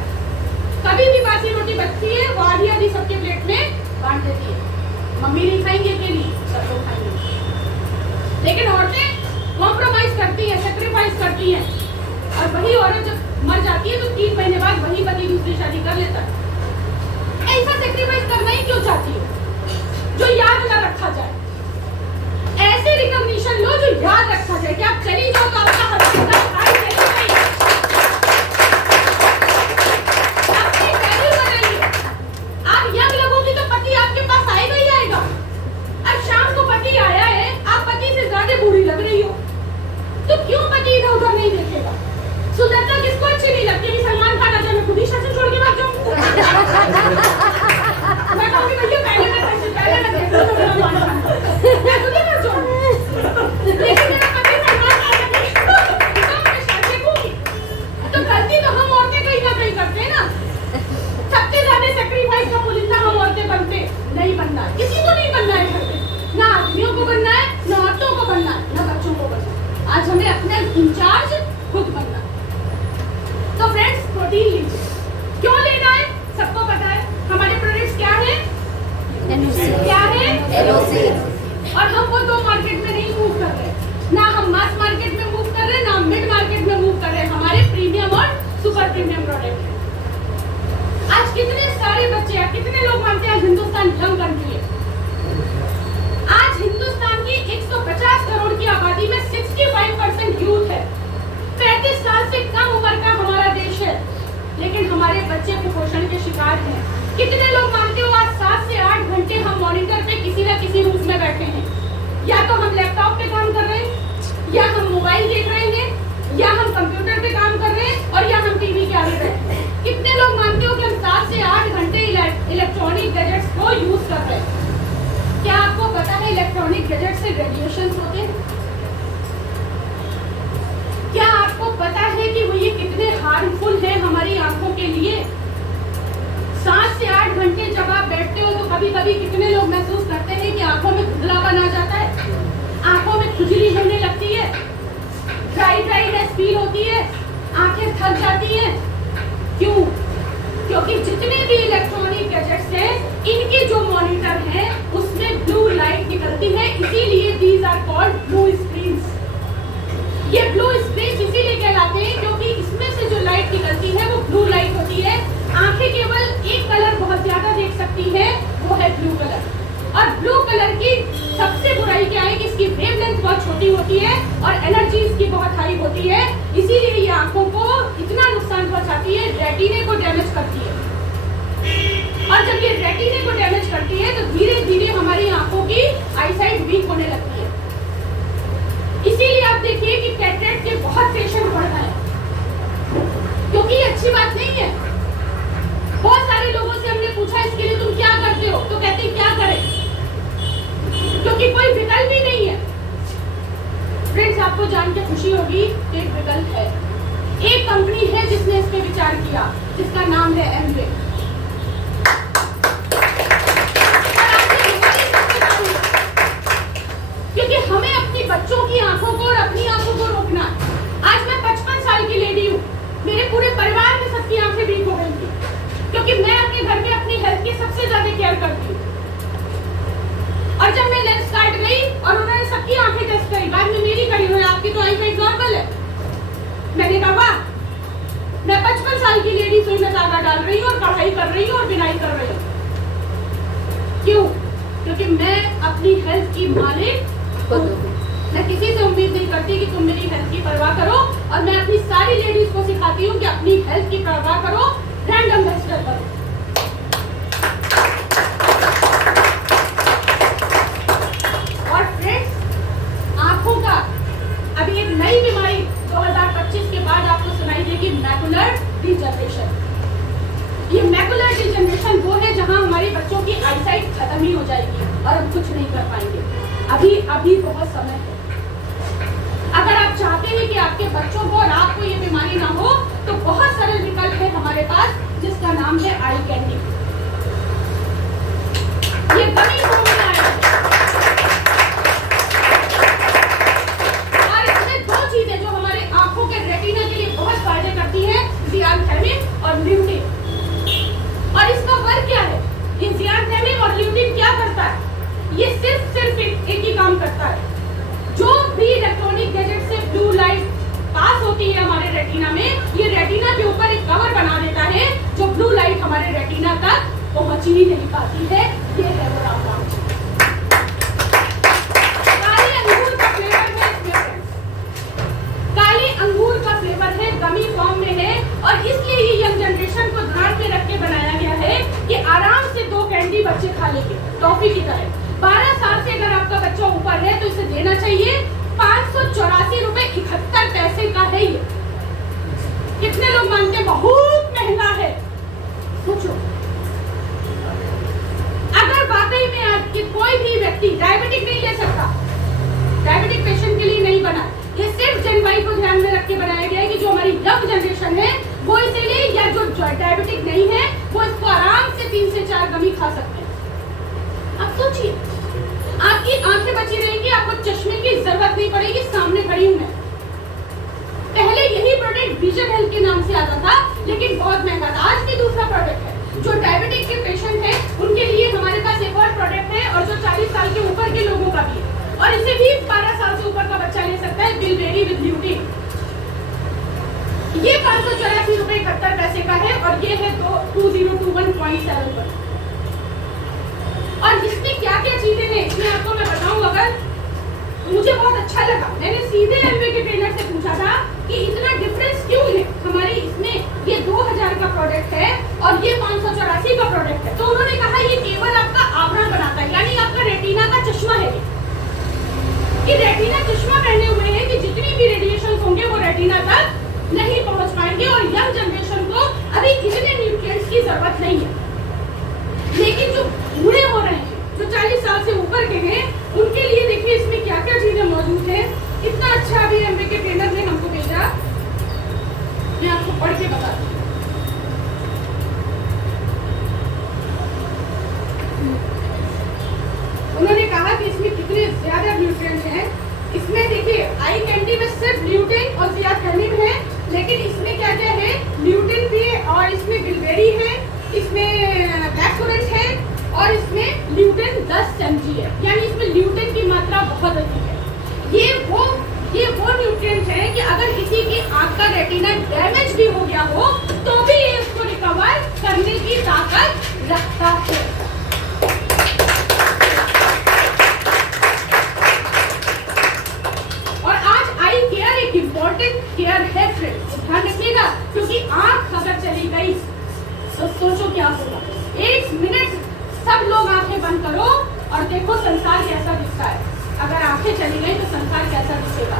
कभी भी बासी रोटी बचती है, वो आधी आधी सबके प्लेट में बांट देती है। मम्मी नहीं खाएंगे अकेली, सब लोग खाएंगे। लेकिन औरतें कॉम्प्रोमाइज करती है, सेक्रीफाइस करती है, और वही औरत जब मर जाती है तो 3 महीने बाद वही पति दूसरी शादी कर लेता है। ऐसा सेक्रीफाइस करना ही क्यों चाहती हो जो याद न रखा जाए? ऐसे रिकॉग्निशन लो जो याद रखा जाए कि आप चली जाओ तो आपका हस्बैंड अपनी वैल्यू बनाइए। आप यंग लगोगी तो पति आपके पास आएगा ही आएगा। अब शाम को पति आया है, आप पति से ज्यादा बूढ़ी लग रही हो, तो क्यों पति इधर उधर नहीं देखेगा? सुंदरता किसको अच्छी नहीं लगती? अभी सलमान खान आ जाए, मैं खुद ही शासन छोड़ के भाग जाऊँ। मैं कहूँगी भैया पहले मैं खुद ही भाग जाऊँ। लेकिन मेरा पति सलमान खान है, तो मैं शादी करूँगी। तो गलती तो हम औरतें कहीं ना कहीं करते हैं ना। सबसे ज्यादा सेक्रीफाइस का पुलिंदा हम औरतें बनते नहीं बनना है, किसी को नहीं बनना है घर में। ना आदमियों को बनना है, ना औरतों को बनना है, ना बच्चों को बनना है। आज हमें अपने इंचार्ज खुद बनना है। तो फ्रेंड्स, प्रोटीन लीजिए। क्यों लेना है? सबको पता है हमारे प्रोडक्ट्स क्या है, क्या है LOC। और हम वो 2 मार्केट में नहीं मूव कर रहे, ना हम मास मार्केट में मूव कर रहे, ना मिड मार्केट में मूव कर रहे। हमारे प्रीमियम और सुपर प्रीमियम प्रोडक्ट है। आज कितने सारे बच्चे हैं, कितने लोग मानते हैं हिंदुस्तान यंग कंट्री है? आज हिंदुस्तान की 150 करोड़ की आबादी में 65% यूथ है। 35 साल से कम उम्र का हमारा देश है, लेकिन हमारे बच्चे कुपोषण के शिकार हैं। कितने लोग मानते हो आज 7 से 8 घंटे हम मॉनिटर पे किसी न किसी रूम में बैठे हैं? या तो हम लैपटॉप पे काम कर रहे हैं, या हम मोबाइल देख रहे हैं, या हम कंप्यूटर पे काम कर रहे हैं, और या हम टीवी के आगे बैठे हैं। कितने लोग मानते हो कि हम 7 से 8 घंटे इलेक्ट्रॉनिक गैजेट्स को यूज कर रहे हैं? क्या आपको पता है इलेक्ट्रॉनिक गैजेट से रेडिएशन होते हैं? क्या आपको पता है कि वो ये कितने हार्मफुल है हमारी आंखों के लिए? 7 से 8 घंटे जब आप बैठते हो तो कभी कभी कितने लोग महसूस करते हैं कि आंखों में धुंधलापन आ जाता है, आंखों में खुजली होने लगती है, ड्राईनेस फील होती है, आंखें थक जाती हैं। क्यों? क्योंकि जितने भी इलेक्ट्रॉनिक गैजेट्स हैं, इनके जो मॉनिटर हैं उसमें ब्लू लाइट निकलती है, इसीलिए these are called blue screens. ये ब्लू स्क्रीन्स इसीलिए कहलाते हैं क्योंकि इसमें से जो लाइट निकलती है वो ब्लू लाइट होती है। आंखें केवल एक कलर बहुत ज्यादा देख सकती है, वो है ब्लू कलर। और ब्लू कलर की सबसे बुराई क्या है कि इसकी वेवलेंथ बहुत छोटी होती है और एनर्जी इसकी बहुत हाई होती है, इसीलिए ये आंखों को इतना नुकसान पहुंचाती है, रेटिने को डैमेज करती है। और जब ये रेटिने को डैमेज करती है तो धीरे धीरे हमारी आंखों की आईसाइट वीक होने लगती है। इसीलिए आप देखिए कि कैटरेक्ट के बहुत पेशेंट बढ़ रहे हैं, क्योंकि ये अच्छी बात नहीं है। बहुत सारे लोगों से हमने पूछा इसके लिए तुम क्या करते हो, तो कहते क्या करें, क्योंकि कोई विकल्प ही नहीं है। फ्रेंड्स, आपको जान के खुशी होगी कि एक विकल्प है। एक कंपनी है जिसने इस पे विचार किया, जिसका नाम है एमवे। क्योंकि हमें अपनी बच्चों की आंखों को और अपनी आंखों को रोकना। आज मैं 55 साल की लेडी हूँ, मेरे पूरे परिवार में सबकी आंखें वीक हो गई थी, क्योंकि मैं अपने घर में अपनी हेल्थ की सबसे ज्यादा केयर करती हूँ। और जब मैं लेंस काट गई और उन्होंने सबकी आंखें टेस्ट करी, बाद में मेरी करी, उन्होंने आपकी तो आईसाइट नॉर्मल है। मैंने कहा वाह, मैं 55 साल की लेडी सुई में धागा डाल रही हूँ और पढ़ाई कर रही हूँ और बिनाई कर रही हूँ। क्यों? क्योंकि मैं अपनी हेल्थ की मालिक हूँ। मैं किसी से उम्मीद नहीं करती कि तुम मेरी हेल्थ की परवाह करो, और मैं अपनी सारी लेडीज को सिखाती हूँ कि अपनी हेल्थ की परवाह करो, ब्रांड एम्बेसडर करो। और फ्रेंड्स, आंखों का अभी एक नई बीमारी 2025 के बाद आपको सुनाई देगी, मैकुलर डिजनरेशन। ये मैकुलर डिजनरेशन वो है जहां हमारे बच्चों की आईसाइट खत्म ही हो जाएगी और हम कुछ नहीं कर पाएंगे। अभी बहुत समय है। अगर आप चाहते हैं कि आपके बच्चों को और आपको ये बीमारी ना हो, तो बहुत सरल विकल्प है हमारे पास, जिसका नाम है आई कैंडी। ये गमी फॉर्म में आया है और इसमें दो चीजें जो हमारे आंखों के रेटिना के लिए बहुत फायदे करती है, ज़ियानथैमिन और ल्यूटिन। और इसका वर्क क्या है? ये ज़ियानथैमिन और ल्यूटिन क्या करता है? ये सिर्फ एक ही काम करता है। जो भी इलेक्ट्रॉनिक गैजेट से ब्लू लाइट पास होती है हमारे रेटिना में, ये रेटिना के ऊपर एक कवर बना देता है, जो ब्लू लाइट हमारे रेटिना तक पहुंच ही नहीं पाती है। ये है वो रामबाण। काले अंगूर का फ्लेवर है इसमें फ्रेंड्स, काले अंगूर का फ्लेवर है, गमी फॉर्म में है, और इसलिए ये यंग जनरेशन को ध्यान में रख के बनाया गया है कि आराम से 2 कैंडी बच्चे खा लेंगे टॉफी की तरह। 12 साल से अगर आपका बच्चा ऊपर है तो इसे देना चाहिए। 584 रुपए 71 पैसे का है ये। कितने लोग मानते हैं बहुत महंगा है? सोचो, अगर वाकई में आपकी कोई भी व्यक्ति डायबिटिक नहीं ले सकता, डायबिटिक पेशेंट के लिए नहीं बना, ये सिर्फ जन वाई को ध्यान में रख के बनाया गया है कि जो हमारी यंग जनरेशन है वो इसे ले, या जो डायबिटिक नहीं है वो इसको आराम से 3 से 4 गमी खा सकते हैं। आप सोचिए, आपकी आंखें बची रहेंगी, आपको चश्मे की जरूरत नहीं पड़ेगी, सामने खड़ी हूं मैं। पहले यही प्रोडक्ट विजन हेल्थ के नाम से आता था, लेकिन बहुत महंगा था। आज भी दूसरा प्रोडक्ट है। जो डायबिटिक के पेशेंट हैं उनके लिए हमारे पास एक और प्रोडक्ट है, और जो 40 साल के ऊपर के लोगों का भी है, और इसे भी 12 साल से ऊपर का बच्चा ले सकता है, बिलबेरी विद ल्यूटिन। ये 584 रुपए 71 पैसे का है, और ये है 2021.7 पर। और इसमें क्या क्या चीजें हैं इसमें आपको मैं बताऊं, अगर मुझे बहुत अच्छा लगा। मैंने सीधे एमवे के ट्रेनर से पूछा था कि इतना डिफरेंस क्यों है हमारे इसमें, ये 2000 का प्रोडक्ट है और ये 584 का प्रोडक्ट है। तो उन्होंने कहा ये केवल आपका आवरण बनाता है, यानी आपका रेटिना का चश्मा है कि रेटिना चश्मा पहने हुए है कि जितनी भी रेडिएशन होंगे वो रेटिना तक नहीं पहुंच पाएंगे, और यंग जनरेशन को अभी इतने न्यूट्रिएंट्स की जरूरत नहीं है। लेकिन जो बूढ़े हो रहे हैं, जो 40 साल से ऊपर के हैं, उनके लिए देखिए इसमें क्या क्या चीजें मौजूद है। इतना अच्छा अभी एमवे के ट्रेनर ने हमको भेजा, मैं आपको पढ़ के बताती हूँ। उन्होंने कहा कि इसमें कितने ज्यादा न्यूट्रिएंट्स हैं। इसमें देखिए आई कैंडी में सिर्फ ल्यूटिन और ज़ियानथैमिन है, लेकिन इसमें क्या क्या है, ल्यूटिन भी है, और इसमें बिलबेरी है, इसमें ब्लैक करंट है, और इसमें ल्यूटिन 10 mg है, यानी इसमें ल्यूटिन की मात्रा बहुत अधिक है। ये वो न्यूट्रिएंट है कि अगर किसी की आंख का रेटिना डैमेज भी हो गया हो तो भी ये उसको रिकवर करने की ताकत रखता है। और आज आई केयर एक इम्पोर्टेंट केयर है फ्रेंड्स, ध्यान रखिएगा, क्योंकि आंख अगर चली गई तो सोचो क्या होगा। 1 मिनट सब लोग आंखें बंद करो और देखो संसार कैसा दिखता है। अगर आंखें चली गई तो संसार कैसा दिखेगा?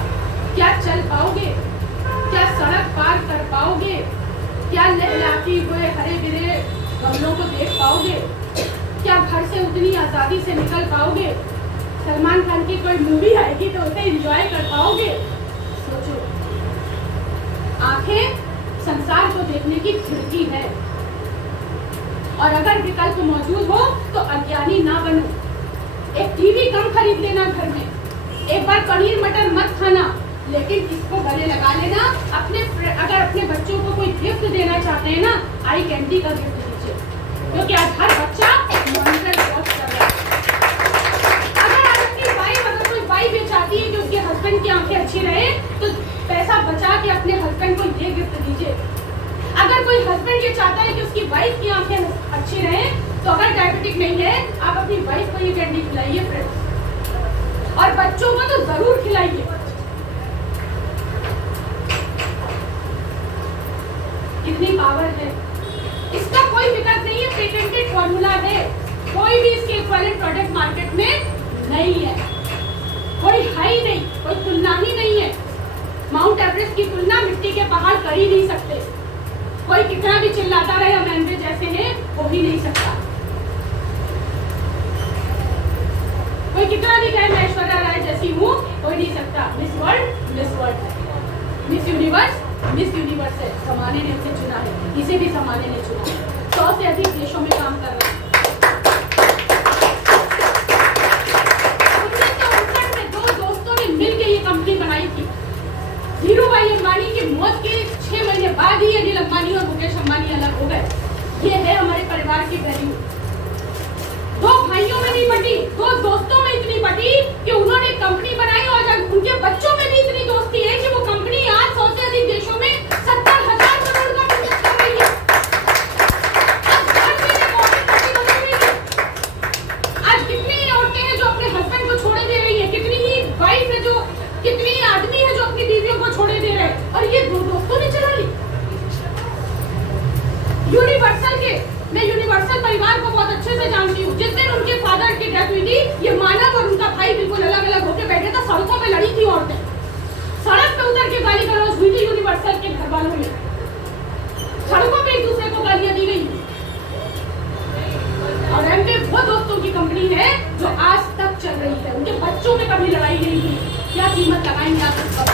क्या चल पाओगे? क्या सड़क पार कर पाओगे? क्या लहलहाती हुए हरे भरे गमलों को देख पाओगे? क्या घर से उतनी आजादी से निकल पाओगे? सलमान खान की कोई मूवी आएगी तो उसे एंजॉय कर पाओगे? सोचो, आंखें संसार को देखने की खिड़की है, और अगर विकल्प मौजूद हो तो अज्ञानी ना बनो। एक टीवी कम खरीद लेना घर में, एक बार पनीर मटर मत खाना, लेकिन इसको गले लगा लेना। अगर अपने बच्चों को कोई गिफ्ट देना चाहते हैं ना, आई कैंडी का गिफ्ट दीजिए, क्योंकि आज हर बच्चा मॉनिटर वॉच कर रहा है। अगर कोई वाइफ ये चाहती है कि उसके हस्बैंड की आंखें अच्छी रहे, तो पैसा बचा के अपने हस्बैंड को ये गिफ्ट दीजिए। अगर कोई हस्बैंड ये चाहता है कि उसकी वाइफ की आंखें अच्छी रहें, तो अगर डायबिटिक नहीं है, आप अपनी वाइफ को ये कैंडी खिलाइए फ्रेंड्स। और बच्चों को तो जरूर खिलाइए। कितनी पावर है, इसका कोई विकल्प नहीं है, पेटेंटेड फॉर्मूला है, कोई भी इसके इक्विवेलेंट प्रोडक्ट मार्केट में नहीं है, कोई है ही नहीं, कोई तुलना ही नहीं है। माउंट एवरेस्ट की तुलना मिट्टी के पहाड़ कर ही नहीं सकते। कोई कितना भी चिल्लाता रहे हम एमवे जैसे हैं, हो ही नहीं सकता। कोई कितना भी कहे मैं ऐश्वर्या राय जैसी हूँ, हो ही नहीं सकता। मिस वर्ल्ड है, मिस यूनिवर्स है, समाने ने उसे चुना है, इसे भी समाने ने चुना है। 100 से अधिक देशों में काम कर रहा है। 1959 में 2 दोस्तों ने मिलकर ये कंपनी बनाई थी। धीरूभाई अंबानी की मौत के 6 महीने बाद ही अनिल अंबानी और मुकेश अंबानी अलग हो गए। ये है हमारे परिवार की वैल्यू। 2 भाइयों में नहीं बटी, 2 दोस्तों में इतनी बटी कि उन्होंने कंपनी बनाई और उनके बच्चों में भी इतनी दोस्ती है कि वो कंपनी आज 100 से अधिक देशों में 70,000 करोड़ का बिजनेस कर रही है। आज कितनी औरतें हैं जो अपने हस्बैंड को छोड़े दे रही है, कितनी ही वाइफ है जो, कितनी आदमी है जो अपनी बीवियों को छोड़े दे रहे हैं, और ये 2 दोस्तों ने चला ली। मैं यूनिवर्सल परिवार को बहुत अच्छे से जानती हूँ। जिस दिन उनके फादर की डेथ हुई थी, ये मानव और उनका भाई बिल्कुल अलग अलग होकर बैठे थे, सड़कों पे लड़ी थी औरतें, सड़क पे उतर के गाली गलौज हुई थी यूनिवर्सल के घर वालों में, सड़कों पे एक दूसरे को गालियां दी गई। और एमवे वो दोस्तों की कंपनी है जो आज तक चल रही है, उनके बच्चों में कभी लड़ाई नहीं हुई। क्या कीमत लगाएंगे आप इसका?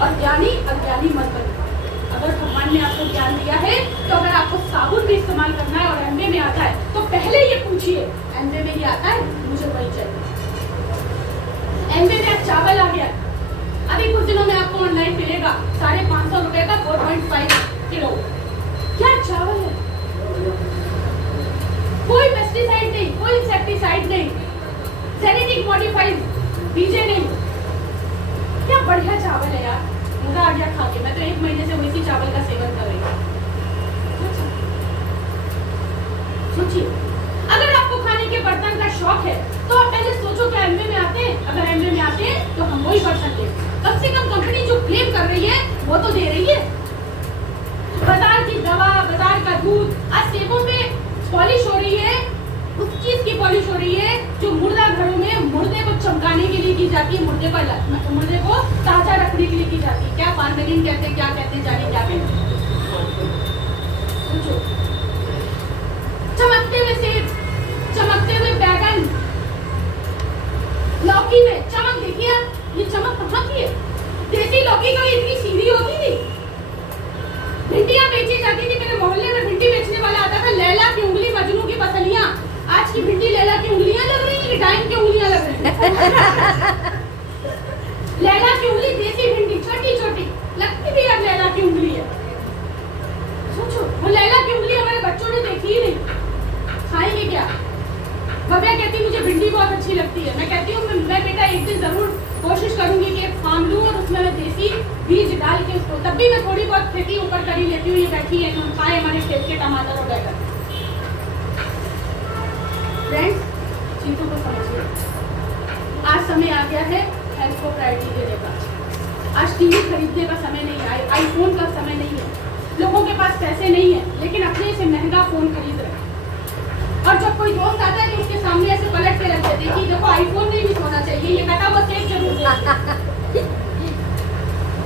और ज्ञानी अज्ञानी मत बनो। अगर भगवान ने आपको ज्ञान दिया है, तो अगर आपको साबुन भी इस्तेमाल करना है और एमवे में आता है, तो पहले ये पूछिए एमवे में ये आता है, मुझे वही चाहिए। एमवे में चावल आ गया, अभी कुछ दिनों में आपको ऑनलाइन मिलेगा 550 रुपए का 4.5 किलो। क्या चावल है, कोई पेस्टिसाइड नहीं, कोई इंसेक्टिसाइड नहीं, जेनेटिक मॉडिफाइड बीजे नहीं। क्या बढ़िया चावल है यार, मजा आ गया खा के। मैं तो 1 महीने से वैसी चावल का सेवन कर रही हूँ। सोचिए, अगर आपको खाने के बर्तन का शौक है, तो आप पहले सोचो क्या एमवे में आते हैं? अगर एमवे में आते हैं तो हम वही बर्तन लें। कम से कम कंपनी जो क्लेम कर रही है वो तो दे रही है। बाजार की दवा, बाजार का दूध, आज सेबों पे पॉलिश हो रही है, उस चीज की पॉलिश हो रही है जो मुर्दा घरों में मुर्दे को चमकाने के लिए की जाती है, मुर्दे को ताजा रखने के लिए की जाती है। क्या फार्मेलिन कहते हैं, क्या कहते हैं, जाने क्या कहते हैं। चमकते हुए सेब, चमकते हुए बैगन, लौकी में चमक देखिए, ये चमक कहाँ की है? देसी लौकी का इतनी सीधी होती थी। भिंडियां बेची जाती थी, मेरे मोहल्ले में भिंडी बेचने वाला आता था, लैला की उंगली मजनू की पसलियां। आज की भिंडी लैला की उंगलियां लग रही है, डाइन की उंगलियां लग रही है। लैला की उंगली देसी भिंडी छोटी छोटी लगती भी यार, लैला की उंगली है। सोचो, वो लैला की उंगली हमारे बच्चों ने देखी ही नहीं, खाएंगे क्या? भव्या कहती मुझे भिंडी बहुत अच्छी लगती है। मैं कहती हूँ मैं बेटा एक दिन जरूर कोशिश करूंगी कि एक फार्म लूं और उसमें मैं देसी बीज डाल के उसको, तब भी मैं थोड़ी बहुत खेती ऊपर कर ही लेती हूँ। ये बैठी है, हम खाए हमारे खेत के टमाटर और बैगन। फ्रेंड्स, चीजों को समझिए, आज समय आ गया है हेल्थ को प्रायोरिटी देने का। आज टीवी खरीदने का समय नहीं है, आईफोन का समय नहीं है। लोगों के पास पैसे नहीं है, लेकिन अपने से महंगा फोन खरीद रहे हैं। और जब कोई दोस्त आता है तो उसके सामने ऐसे पलट के रख देते कि देखो आईफोन नहीं मिस होना चाहिए, ये कटा हुआ केक जरूर दे।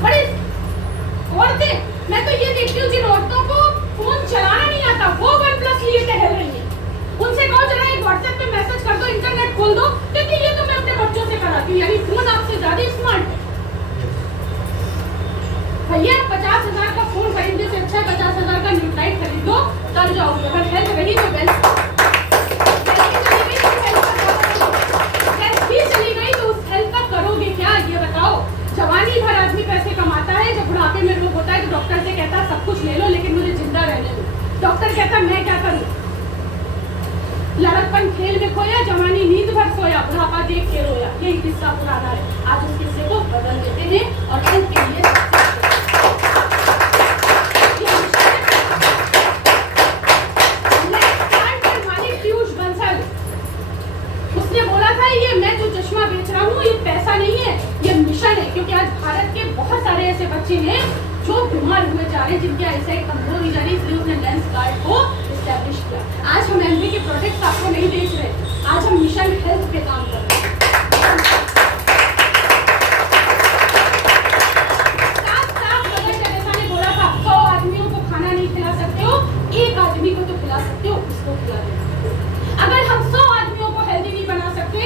बड़ी औरतें, मैं तो ये देखती हूँ जिन औरतों को फोन चलाना नहीं आता, वो OnePlus लिए टहल रही है। उनसे कहो जरा एक WhatsApp पे मैसेज कर दो, इंटरनेट खोल दो, क्योंकि ये तो मैं अपने बच्चों से कराती हूँ। यानी फोन आपसे ज्यादा स्मार्ट है। भैया 50,000 का फोन खरीदने से अच्छा 50,000 का न्यूट्राइट खरीद दो, कर जाओगे। अगर हेल्थ रही तो वेल्थ चली गई तो उस हेल्थ का करोगे क्या, ये बताओ। जवानी भर आदमी पैसे कमाता है, जब बुढ़ापे में रोग होता है तो डॉक्टर से कहता है सब कुछ ले लो लेकिन मुझे जिंदा रहने दो। डॉक्टर कहता मैं क्या करूं? लड़कपन खेल में खोया, जवानी नींद भर सोया, बुढ़ापा देख के रोया। यही किस्सा पुराना है। आज उस किस्से को बदल देते हैं और हेल्थ के लिए ऐसे बच्चे हैं जो बीमार हुए जा रहे हैं, जिनकी आईसाइट कमजोर हो जा रही है, इसलिए उसने लेंस कार्ड को एस्टैब्लिश किया। आज हम एमबी के प्रोडक्ट्स आपको नहीं बेच रहे, आज हम मिशन हेल्थ पे काम कर रहे हैं। एक आदमी को तो खिला सकते हो, उसको खिला देना। अगर हम 100 आदमियों को हेल्दी नहीं बना सकते,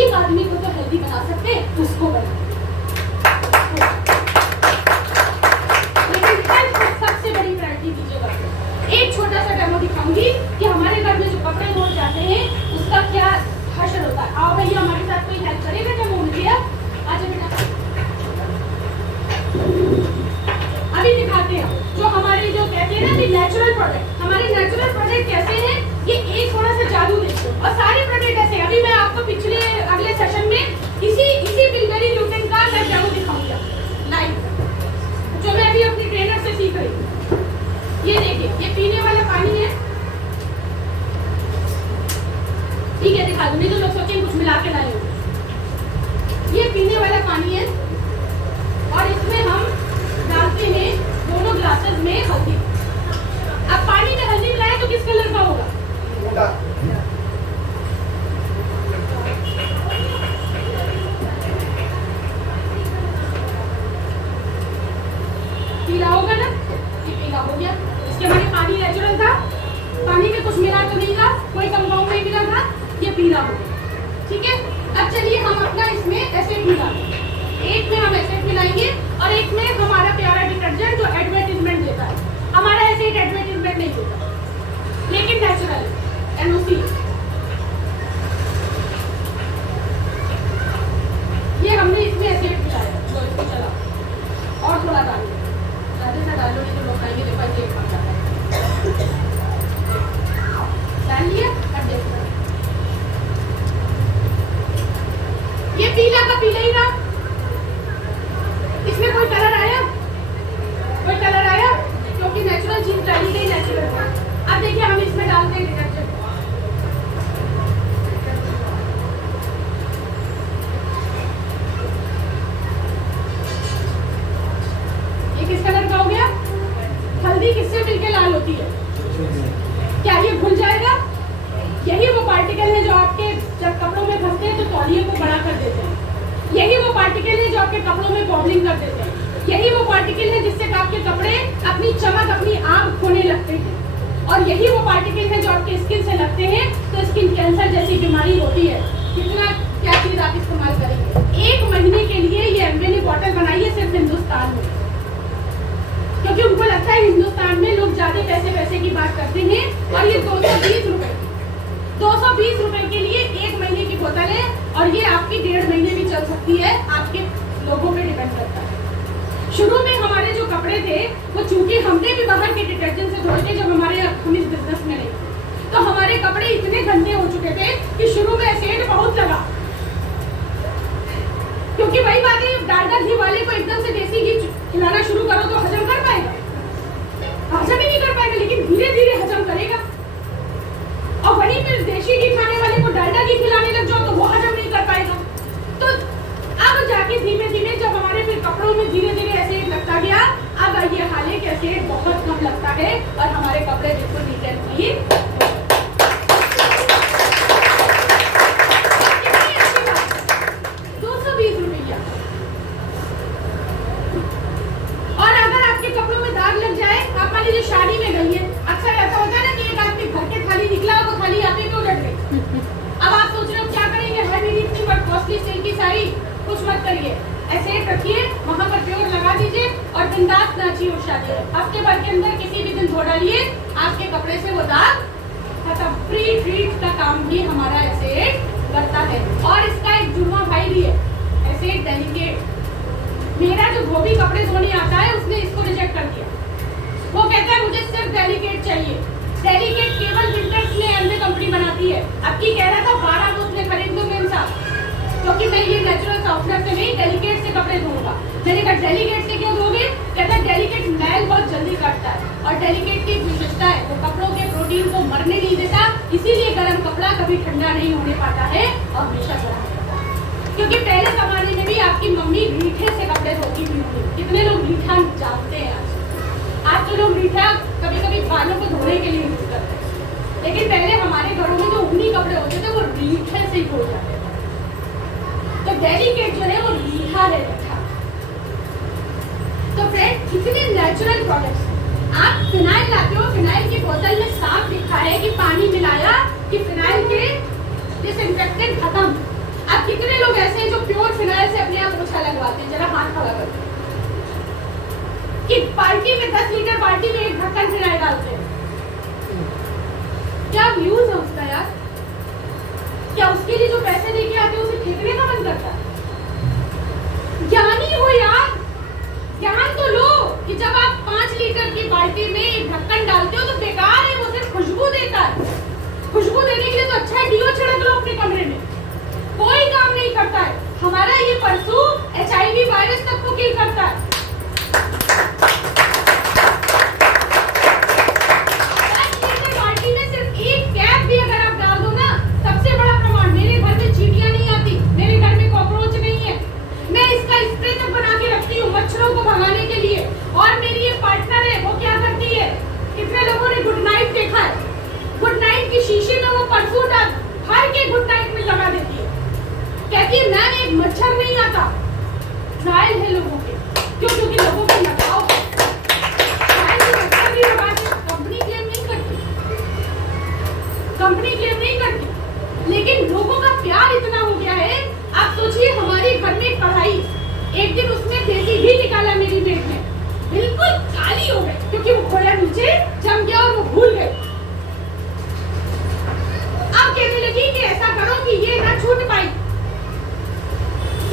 एक आदमी को तो हेल्दी बना सकते, उसको बना। लेकिन हेल्थ को सबसे बड़ी प्रायोरिटी दीजिएगा। एक छोटा सा डेमो दिखाऊंगी कि हमारे घर में जो कपड़े धोए जाते हैं उसका क्या हशर होता है। आओ भैया हमारे साथ कोई हेल्प करेगा डेमो में? भैया आजा बेटा, अभी दिखाते हैं जो हमारे जो कहते हैं ना कि नेचुरल प्रोडक्ट। हमारे नेचुरल प्रोडक्ट कैसे हैं, ये एक थोड़ा सा जादू देखो, और सारे प्रोडक्ट ऐसे। अभी मैं आपको अगले सेशन में इसी बिलबेरी ग्लूटेन का मैं डेमो दिखाऊंगा लाइव, जो मैं अभी अपनी ट्रेनर से सीख रही हूँ। ये देखिए, ये पीने वाला पानी है, ठीक है दिखा दूं, नहीं तो लोग सोचेंगे कुछ मिला के लाए हो। ये पीने वाला पानी है और इसमें हम डालते हैं दोनों ग्लासेस में हल्दी। अब पानी में हल्दी मिलाए तो किस कलर का होगा? पीला होगा ना, ये पीला हो गया। इसके बाद पानी नेचुरल था, पानी में कुछ मिला तो नहीं था, कोई कंपाउंड नहीं मिला था, ये पीला हो गया। ठीक है, अब चलिए हम अपना इसमें एसिड मिलाएंगे। एक में हम एसिड मिलाएंगे और एक में हमारा प्यारा डिटर्जेंट जो एडवर्टाइजमेंट देता है। हमारा एसिड एडवर्टाइजमेंट नहीं देता, लेकिन नेचुरल NOC। ये हमने इसमें एसिड मिलाया, तो इसको चला और थोड़ा डालो, ज्यादा से डालो नहीं तो लोग खाएंगे देखो ऐसे पक जाता है। डाल लिया, अब देखो ये पीला का पीला ही रहा। इसमें कोई कलर आया? कोई कलर आया? क्योंकि नेचुरल चीज डाली गई, नेचुरल था। अब देखिए हम इसमें डालते हैं डिटर्जेंट। ये किस कलर का हो गया? हल्दी किससे मिलकर लाल होती है? क्या ये घुल जाएगा? यही वो पार्टिकल है जो आपके जब कपड़ों में फंसते हैं तो तौलिए को बड़ा कर देते हैं। यही वो पार्टिकल है जो आपके कपड़ों में बॉबलिंग कर देते हैं। यही वो पार्टिकल है जिससे आपके कपड़े अपनी चमक, अपनी आग खोने लगते हैं। और यही वो पार्टिकल है जो आपके स्किन से लगते हैं तो स्किन कैंसर जैसी बीमारी होती है। कितना क्या चीज आप इस्तेमाल करेंगे? 1 महीने के लिए ये एमवे ने बॉटल बनाई है सिर्फ हिंदुस्तान में, क्योंकि उनको लगता है हिंदुस्तान में लोग ज्यादा पैसे की बात करते हैं। और ये 220 रुपए के लिए 1 महीने की बोतल है और ये आपकी 1.5 महीने भी चल सकती है, आपके लोगों पे डिपेंड करता है। शुरू में हमारे जो कपड़े थे वो चूंकि हमने भी बाहर के डिटर्जेंट से धोए थे जब हम इस बिजनेस में नहीं, तो हमारे कपड़े इतने गंदे हो चुके थे कि शुरू में एसिड बहुत लगा। क्योंकि वही बात है, डालडा घी वाले को एकदम से देसी घी खिलाना शुरू करो तो हजम कर पाएगा? हजम ही नहीं कर पाएगा, लेकिन धीरे धीरे हजम करेगा। और वहीं पर देसी घी खाने वाले को डालडा घी खिलाने लग जाओ तो वो हजम नहीं कर पाएगा। तो अब जाके धीमे धीमे जब हमारे फिर कपड़ों में धीरे धीरे एसिड लगता गया, अब ये हाल है कि एसिड बहुत कम लगता है और हमारे कपड़े बिल्कुल नीट एंड क्लीन। 220 रुपया। और अगर आपके कपड़ों में दाग लग जाए, आप मान लीजिए शादी में गई है, अक्सर ऐसा होता है ना कि एक आदमी घर के थाली निकला वो थाली आते पे उलट गई। अब आप सोच रहे हो क्या करेंगे, है भी इतनी बड़ी कॉस्टली सिल्क की साड़ी, कुछ मत करिए, एसिड रखिए, वहां पर प्योर लगा दीजिए और बिंदास नाचिए उस शादी में। हफ्ते भर के अंदर किसी भी दिन धो डालिए, आपके कपड़े से वो दाग खत्म। प्री ट्रीट का काम भी हमारा एसिड करता है। और इसका एक जुड़वा भाई भी है, एसिड डेलिकेट। मेरा जो धोबी कपड़े धोने आता है उसने इसको रिजेक्ट कर दिया। वो कहता है मुझे सिर्फ डेलिकेट चाहिए। डेलिकेट केवल विंटर्स में एमवे कंपनी बनाती है। अब की कह रहा था 12 बोतलें खरीद दो मेरे साथ, क्योंकि मैं ये नेचुरल सॉफ्टनेस से नहीं डेलिकेट से कपड़े धोऊंगा। मैंने कहा डेलिकेट से क्यों धोगे? कहता है डेलिकेट मैल बहुत जल्दी काटता है और डेलिकेट की विशेषता है वो कपड़ों के प्रोटीन को मरने नहीं देता, इसीलिए गर्म कपड़ा कभी ठंडा नहीं होने पाता है और हमेशा गर्म रहता है। क्योंकि पहले जमाने में भी आप आपकी मम्मी रीठे से कपड़े धोती थी। कितने लोग रीठा जानते हैं? आज तो लोग रीठा कभी कभी बालों को धोने के लिए यूज करते हैं, लेकिन पहले हमारे घरों में जो ऊनी कपड़े होते थे वो रीठे से ही धो जाते थे। तो डेलिकेट जो है वो रीठा है, रीठा। तो फ्रेंड, कितने नेचुरल प्रोडक्ट्स। आप फिनाइल लाते हो, फिनाइल की बोतल में साफ लिखा है कि पानी मिलाया कि फिनाइल के डिसइंफेक्टेंट खत्म। अब कितने लोग ऐसे हैं जो प्योर फिनाइल से अपने आप पोछा लगवाते हैं? जरा हाथ खड़ा करते हैं कि बाल्टी में 10 लीटर बाल्टी में 1 ढक्कन फिनाइल डालते हैं। क्या यूज है उसका यार? क्या उसके लिए जो पैसे लेके आते हैं उसे फेंकने का मन करता है? ज्ञानी हो यार, ज्ञान तो लो कि जब आप 5 लीटर की बाल्टी में 1 ढक्कन डालते हो तो बेकार है, वो सिर्फ खुशबू देता है। खुशबू देने के लिए तो अच्छा है डीओ छिड़क लो अपने कमरे में, कोई काम नहीं करता है। हमारा ये परफ्यूम HIV वायरस तक को किल करता है। बाल्टी में सिर्फ 1 कैप भी अगर आप डाल दो ना, सबसे बड़ा प्रमाण। मेरे घर में चींटियां नहीं आती, मेरे घर में कॉकरोच नहीं है। मैं इसका स्प्रे तक बना के रखती हूँ मच्छरों को भगाने के लिए। और मेरी ये पार्टनर है, वो क्या करती है? कितने लोगों ने गुड नाइट देखा है? गुड नाइट की शीशी में वो परफ्यूम डाल भर के गुड नाइट में लगा देती है। कहती है मैम एक मच्छर नहीं आता। ट्रायल है लोगों के, क्यों? क्योंकि लोगों को लगाओ कंपनी क्लेम नहीं करती, कंपनी क्लेम नहीं करती, लेकिन लोगों का प्यार इतना हो गया है। आप सोचिए, हमारे घर में कढ़ाई, एक दिन उसमें देसी घी निकाला मेरी मेड ने, बिल्कुल काली हो गई क्योंकि वो खोया नीचे जम गया और वो भूल गई। अब कहने लगी कि ऐसा करो कि ये ना छूट पाई,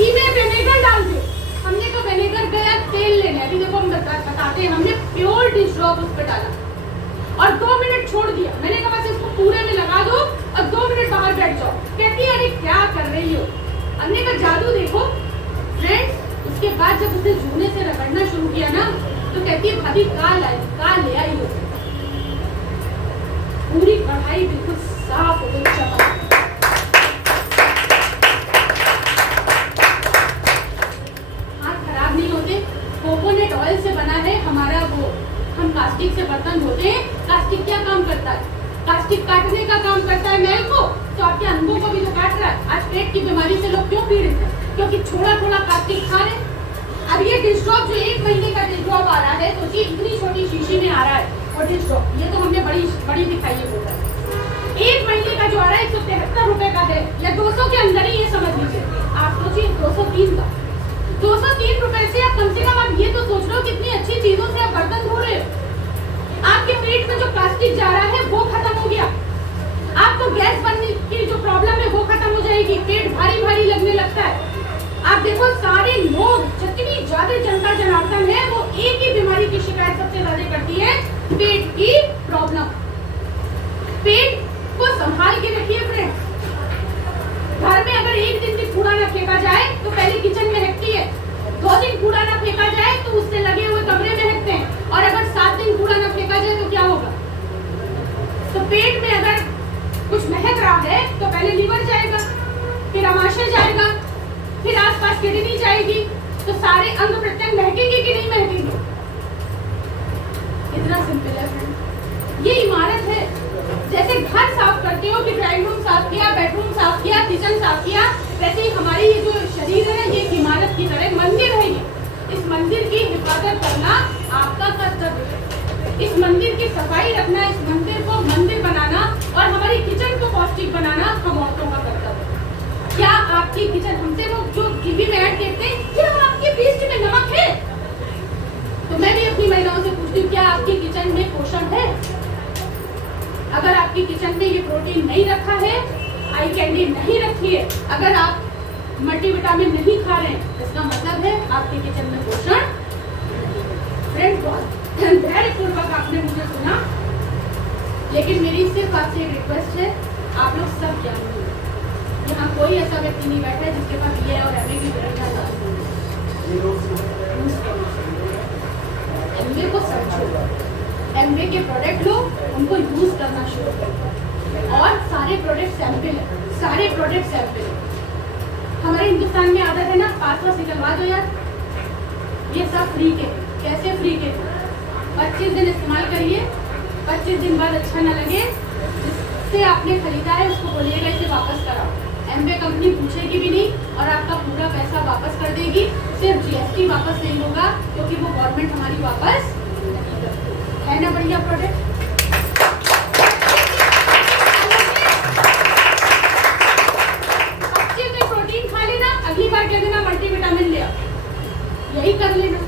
इसमें विनेगर डाल दे। हमने तो विनेगर गया तेल लेने, अभी देखो हम बताते हैं, हमने प्योर डिश ड्रॉप उस पर डाला और 2 मिनट छोड़ दिया। मैंने कहा बस इसको पूरे में लगा दो और 2 मिनट बाहर बैठ जाओ। कहती है अरे क्या कर रही हो? हमने कहा जादू देखो फ्रेंड्स। उसके बाद जब उसे जूने से रगड़ना शुरू किया ना, तो कहती है भाभी का ले आई हो? पूरी कढ़ाई बिल्कुल साफ हो गई, चमक। हाथ खराब नहीं होते। कोकोनट ऑयल से बना है हमारा वो, हम कास्टिक से बर्तन धोते हैं। कास्टिक क्या काम करता है? कास्टिक काटने का काम करता है मैल को, तो आपके अंगों को भी तो काट रहा है। आज पेट की बीमारी से लोग क्यों पीड़ित हैं? क्योंकि थोड़ा कास्टिक खा रहे। अब ये डिश ड्रॉप जो 1 महीने का डिश ड्रॉप आ रहा है, सोचिए इतनी छोटी शीशी में आ रहा है और डिश ड्रॉप, ये तो हमने बड़ी दिखाई है बोतल। 1 महीने का जो आ रहा है 173 रुपए का है, या 200 के अंदर ही, ये समझ लीजिए। आप सोचिए 203 का, 203 रुपए से आप कम से कम आप ये तो सोच लो कितनी अच्छी चीजों से आप बर्तन धो रहे हो। आपके पेट में जो प्लास्टिक जा रहा है वो खत्म हो गया, आपको गैस बनने की जो प्रॉब्लम है वो खत्म हो जाएगी, पेट भारी लगने लगता है। आप देखो सारे लोग, जितनी ज्यादा जनता जनार्दन है, वो एक ही बीमारी की शिकायत सबसे ज्यादा करती है, पेट की प्रॉब्लम। पेट को संभाल के रखिए फ्रेंड्स। घर में अगर 1 दिन भी कूड़ा न फेंका जाए तो पहले किचन में हेंकती है, 2 दिन कूड़ा न फेंका जाए तो उससे लगे हुए कमरे में हेंकते हैं, और अगर 7 दिन कूड़ा न फेंका जाए तो क्या होगा? तो पेट में अगर कुछ महक रहा है तो पहले लीवर जाएगा, फिर आमाशय जाएगा, फिर आसपास किडनी जाएगी, तो सारे अंग प्रत्यंग महकेंगे कि नहीं महकेंगे? इतना सिंपल है फ्रेंड। ये इमारत है, जैसे घर साफ करते हो कि ड्राइंग रूम साफ किया, बेडरूम साफ किया, किचन साफ किया, वैसे ही हमारी ये जो शरीर है ये इमारत की तरह मंदिर है। इस मंदिर की हिफाजत करना आपका कर्तव्य है। इस मंदिर की सफाई रखना, इस मंदिर को मंदिर बनाना और हमारी किचन को पौष्टिक बनाना हम औरतों का कर्तव्य है। क्या आपकी किचन, हमसे वो जो टीवी में ऐड देखते हैं, क्या आपके पेस्ट में नमक है? तो मैं भी अपनी महिलाओं से पूछती हूँ, क्या आपकी किचन में पोषण है? अगर आपकी किचन में ये प्रोटीन नहीं रखा है, आई कैंडी नहीं रखी है, अगर आप मल्टीविटामिन नहीं खा रहे हैं, इसका मतलब है आपके किचन में पोषण। फ्रेंड्स, बहुत धैर्यपूर्वक आपने मुझे सुना, लेकिन मेरी सिर्फ आपसे एक रिक्वेस्ट है, आप लोग सब जानिए, यहाँ कोई ऐसा व्यक्ति नहीं बैठा है जिसके पास ये और एमए की परीक्षा एमए को समझो, एमए के प्रोडक्ट लो, उनको यूज करना शुरू करो, और सारे प्रोडक्ट सैंपल है, सारे प्रोडक्ट सैंपल है। हमारे हिंदुस्तान में आदत है ना पास निकलवा दो यार। ये सब फ्री के, कैसे फ्री के? 25 दिन इस्तेमाल करिए, 25 दिन बाद अच्छा ना लगे, जिससे आपने खरीदा है उसको बोलिएगा इसे वापस कराओ। एमवे कंपनी पूछेगी भी नहीं और आपका पूरा पैसा वापस कर देगी। सिर्फ जीएसटी वापस नहीं होगा क्योंकि वो गवर्नमेंट हमारी वापस नहीं करती है। ना बढ़िया प्रोडक्ट। अगली बार कह देना मल्टीविटामिन ले आओ, यही कर लेना।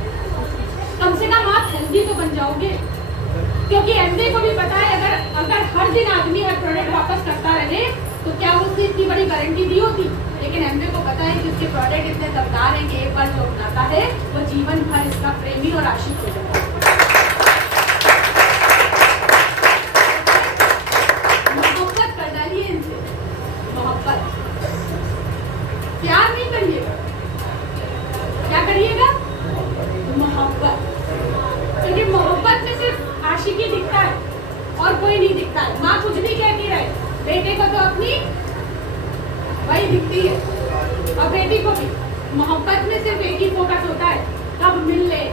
कम से कम आप हेल्दी तो बन जाओगे, क्योंकि एमवे को भी पता है अगर हर दिन आदमी हर प्रोडक्ट वापस करता रहे तो क्या उसने इतनी बड़ी गारंटी दी होती। लेकिन एमवे को पता है कि उसके प्रोडक्ट इतने दमदार हैं कि एक बार जो अपनाता है वो जीवन भर इसका प्रेमी और आशिक हो जाता है। मोहब्बत कर डालिए इनसे, मोहब्बत, प्यार नहीं करिएगा। क्या करिएगा? मोहब्बत। क्योंकि मोहब्बत में सिर्फ आशिकी दिखता है और कोई नहीं दिखता है। माँ कुछ नहीं कहती रहे, बेटे को तो अपनी वही दिखती है और बेटी को भी। मोहब्बत में सिर्फ एक ही फोकस होता है, कब मिल ले,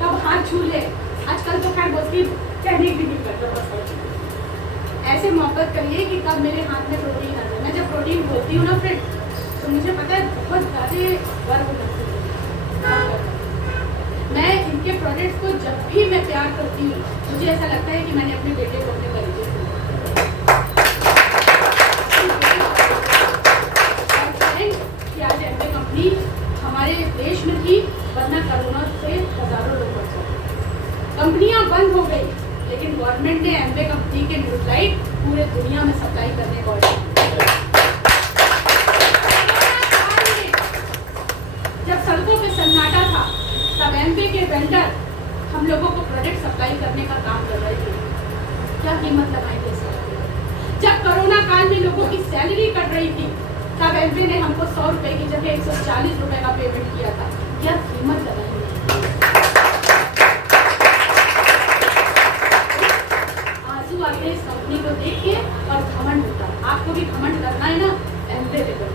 कब हाथ छू ले। आजकल तो खैर दोस्ती कहने की नहीं करते। ऐसे मोहब्बत करिए कि कब मेरे हाथ में प्रोटीन आ जाए। मैं जब प्रोटीन बोलती हूँ ना फ्रेंड, तो मुझे पता है बहुत ज़्यादा गर्व लगती है। मैं इनके प्रोडक्ट्स को जब भी मैं प्यार करती हूँ मुझे ऐसा लगता है कि मैंने अपने बेटे को अपने करीबी से कि आज एमवे कंपनी हमारे देश में थी, वरना कोरोना से हजारों लोग बच जाते। कंपनियां बंद हो गई लेकिन गवर्नमेंट ने एमवे कंपनी के न्यूट्राइट पूरे दुनिया में सप्लाई करने को जब सड़कों पे सन्नाटा था तब एमवे के वेंडर हम लोगों को प्रोडक्ट सप्लाई करने का काम कर रहे थे। क्या कीमत लगाई थे सर? जब कोरोना काल में लोगों की सैलरी कट रही थी तब एमवे ने हमको 100 रुपए की जगह 140 रुपए का पेमेंट किया था। क्या कीमत लगाई? आंसू आते इस कंपनी को देख के और घमंड होता। आपको भी घमंड करना है ना, एमवे पे करो।